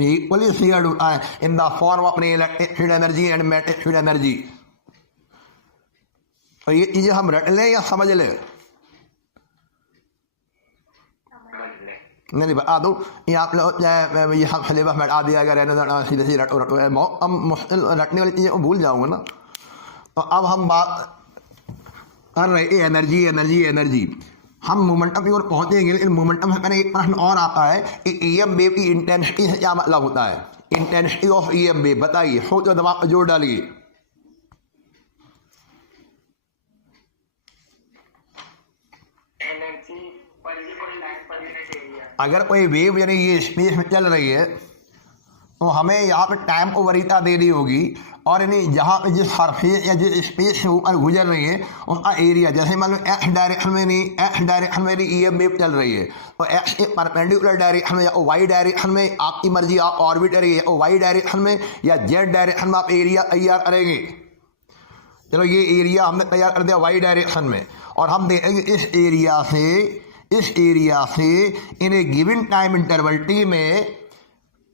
equally shared होता है in the form of electric field energy and magnetic field energy. तो ये चीजें हम रट लें या समझ लें? नहीं बता दो ये आप लोग ये सब सिलेबस में हटा दिया गया, सीधे सीधे रटो बहुत मुश्किल रटने वाली चीज़ें को भूल जाऊंगा ना। तो अब हम बात कर रहे एनर्जी। हम मोमेंटम की ओर पहुंचेंगे, लेकिन मोमेंटम से पहले एक प्रश्न और आता है कि EM वेव की इंटेंसिटी से क्या मतलब होता है। इंटेंसिटी ऑफ EM वेव बताइए, सोच और दिमाग पर जोर डालिए। अगर कोई वेव यानी ये स्पेस में चल रही है तो हमें यहाँ पे टाइम को वरीयता देनी होगी और यानी जहाँ पे जिस सरफेस या जिस स्पेस से ऊपर गुजर रही है उसका एरिया। जैसे मान लो एक्स डायरेक्शन में नहीं EM वेव चल रही है तो एक्स के परपेंडिकुलर डायरेक्शन में या वाई डायरेक्शन में, आपकी मर्जी, आप ऑर्बिटर है वाई डायरेक्शन में या जेड डायरेक्शन में आप एरिया तैयार करेंगे। चलो ये एरिया हमने तैयार कर दिया वाई डायरेक्शन में और हम देखेंगे इस एरिया से इन ए गिवन टाइम इंटरवल T में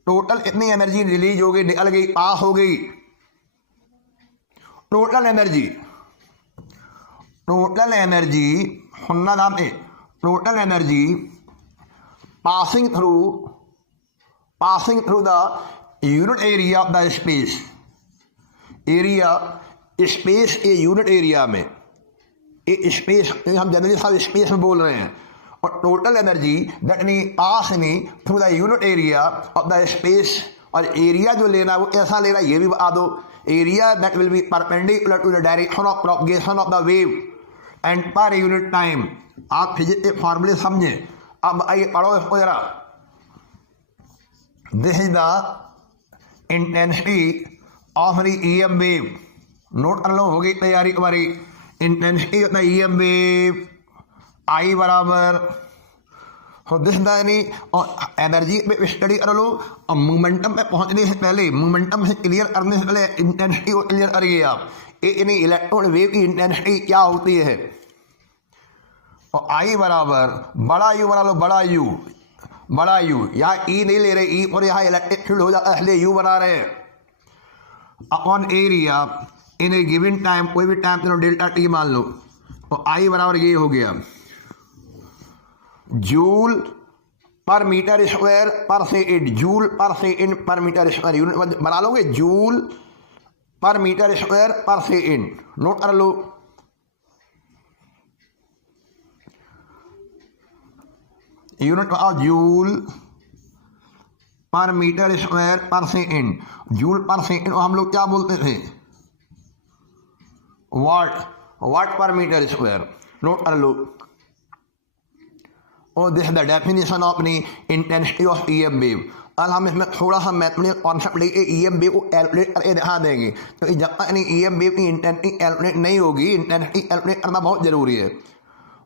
टोटल कितनी एनर्जी रिलीज हो गई, निकल गई, पास हो गई। टोटल एनर्जी सुनना नाम है, total energy passing through the unit area of the space. Space के यूनिट एरिया में, स्पेस हम जनरली सब स्पेस में बोल रहे हैं। और total energy that mean pass through the unit area of the space. और एरिया जो लेना है वो कैसा लेना है ये भी बता दो। Area that will be perpendicular to the direction of propagation of the wave and per unit time. आप फिजिक्स के फॉर्मूले समझे। अब आइए पढ़ो इसको जरा। This is the intensity of the EM wave. Note कर लो, हो गई तैयारी तुम्हारी। Intensity of the EM wave I बराबर हो दिस यानी और एनर्जी पे स्टडी कर लो। और मोमेंटम पे पहुंचने से पहले, मोमेंटम से क्लियर करने से पहले इंटेंसिटी को क्लियर करिए आप। यानी इलेक्ट्रॉन वेव की इंटेंसिटी क्या होती है। और I बराबर बड़ा U बना लो, बड़ा U। यहाँ E नहीं ले रहे, E और यहाँ इलेक्ट्रिक फील्ड हो जाता है इसलिए U बना रहे हैं। Upon area in A given time, कोई भी टाइम चलो डेल्टा T मान लो। और I बराबर ये हो गया joule per meter square per second, joule per second per meter square, unit बना लोगे, joule per meter square per second, note कर लो। Unit joule per meter square per second, joule per second हम लोग क्या बोलते थे, वाट, वाट पर मीटर स्क्वायर, नोट कर लो। और this the definition of knee intensity of EM wave. अब हम इसमें थोड़ा सा मैथमेटिकल कॉन्सेप्ट लेके ईएम वेव को कैलकुलेट करके दिखा देंगे। तो जब तक ईएम वेव की इंटेंसिटी कैलकुलेट नहीं होगी, इंटेंसिटी कैलकुलेट करना बहुत जरूरी है।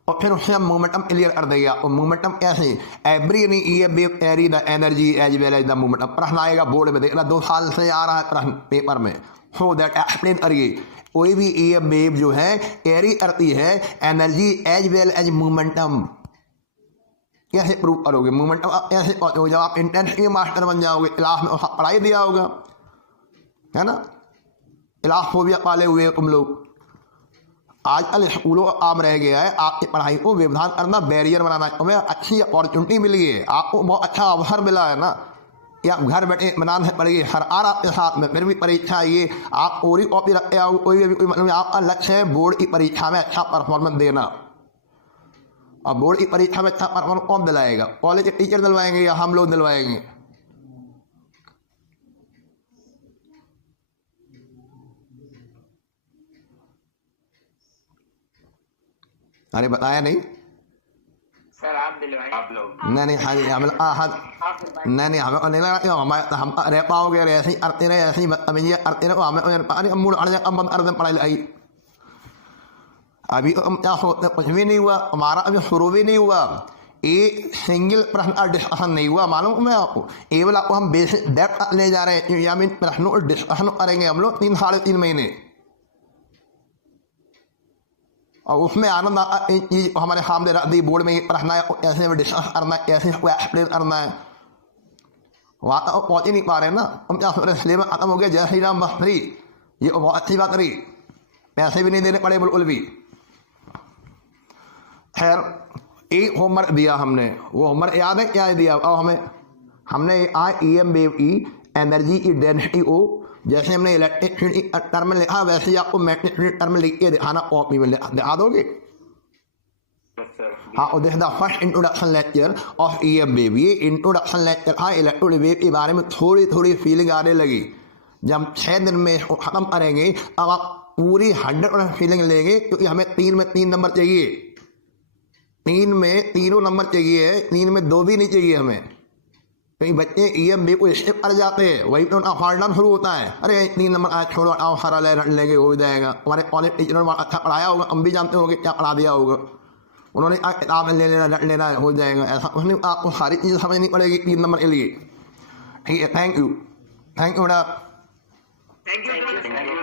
और फिर उससे हम मोमेंटम क्लियर कर देगा। और मोमेंटम कैसे, every EM wave carry the energy as well as the momentum. प्रश्न आएगा बोर्ड में, देखना 2 साल से आ रहा है प्रश्न पेपर में। सो दैट एक्सप्लेन करिए, कोई भी ईएम वेव जो है कैरी करती है energy as well as momentum. कैसे प्रूव करोगे मोमेंटम, कैसे पहुँचोगे, जब आप इंटेंसिटी मास्टर बन जाओगे, क्लास में पढ़ाई दिया होगा, है ना, क्लास फोबिया पाले हुए तुम लोग। आजकल स्कूलों का काम रह गया है आपकी पढ़ाई को व्यवधान करना, बैरियर बनाना। तुम्हें अच्छी अपॉर्चुनिटी मिली है, आपको बहुत अच्छा अवसर मिला है ना, कि आप घर बैठे बनाने से पड़ेगी हर आर आपके साथ में। फिर भी परीक्षा ये आप पूरी कॉपी रखते आओ, कोई भी मतलब आपका लक्ष्य है बोर्ड की परीक्षा में अच्छा परफॉर्मेंस देना। और बोर्ड की परीक्षा में अच्छा परफॉर्मेंस कौन दिलाएगा, कॉलेज के टीचर दिलवाएंगे या हम लोग दिलवाएंगे। अरे बताया नहीं सर, आप दिलवाएं, आप लोग। नहीं हाँ जी हम नहीं हमें नहीं लगा हमारे हम रह पाओगे, ऐसे ही करते रहे, ऐसे ही बदतमीजी करते रहे, हमें मूड अड़ जाए, बंद कर दें पढ़ाई लिखाई। अभी हम क्या सोचते, कुछ भी नहीं हुआ हमारा, अभी शुरू भी नहीं हुआ, एक सिंगल प्रश्न का डिस्कशन नहीं हुआ, मालूम मैं आपको। केवल आपको हम बेसिक डेप्थ ले जा रहे हैं, या मीन प्रश्नों और डिस्कशन करेंगे हम लोग 3 साढ़े 3 महीने। और उसमें आनंद आता एक चीज हमारे सामने रख दी, बोर्ड में ये प्रश्न है, कैसे डिस्कस करना है, कैसे इसको एक्सप्लेन करना है। वहाँ तक पहुँच ही नहीं पा रहे ना, हम क्या सोच रहे सिलेबस खत्म हो गया, जय श्री राम बस फ्री, ये बहुत अच्छी बात रही, पैसे भी नहीं देने पड़े बिल्कुल भी। खैर एक होमवर्क दिया हमने, वो होमवर्क याद है क्या दिया, अब हमें हमने ईएम वेव की एनर्जी की डेंसिटी को, जैसे हमने इलेक्ट्रिक फील्ड टर्म में लिखा वैसे ही आपको मैग्नेटिक फील्ड टर्म में लिख के दिखाना, कॉपी में दिखा दोगे। हाँ, और this the first introduction lecture of EM wave. ये इंट्रोडक्शन लेक्चर था, इलेक्ट्रिक वेव के बारे में थोड़ी थोड़ी फीलिंग आने लगी। जब 6 दिन में इसको खत्म करेंगे, अब आप पूरी 100% फीलिंग लेंगे, क्योंकि हमें 3 में 3 नंबर चाहिए, 3 में तीनों नंबर चाहिए, 3 में 2 भी नहीं चाहिए हमें। कई बच्चे ईएम वेव को स्किप कर जाते हैं, वही तो उनका फाड़ना शुरू होता है, अरे 3 नंबर आज छोड़ो, आओ सारा लेंगे हो जाएगा। हमारे कॉलेज टीचर ने अच्छा पढ़ाया होगा, हम भी जानते होंगे क्या पढ़ा दिया होगा उन्होंने, किताब ले लेना हो जाएगा, ऐसा उसने आपको सारी चीज़ें समझनी पड़ेगी 3 नंबर के लिए। ठीक है, थैंक यू बेटा। Thank you.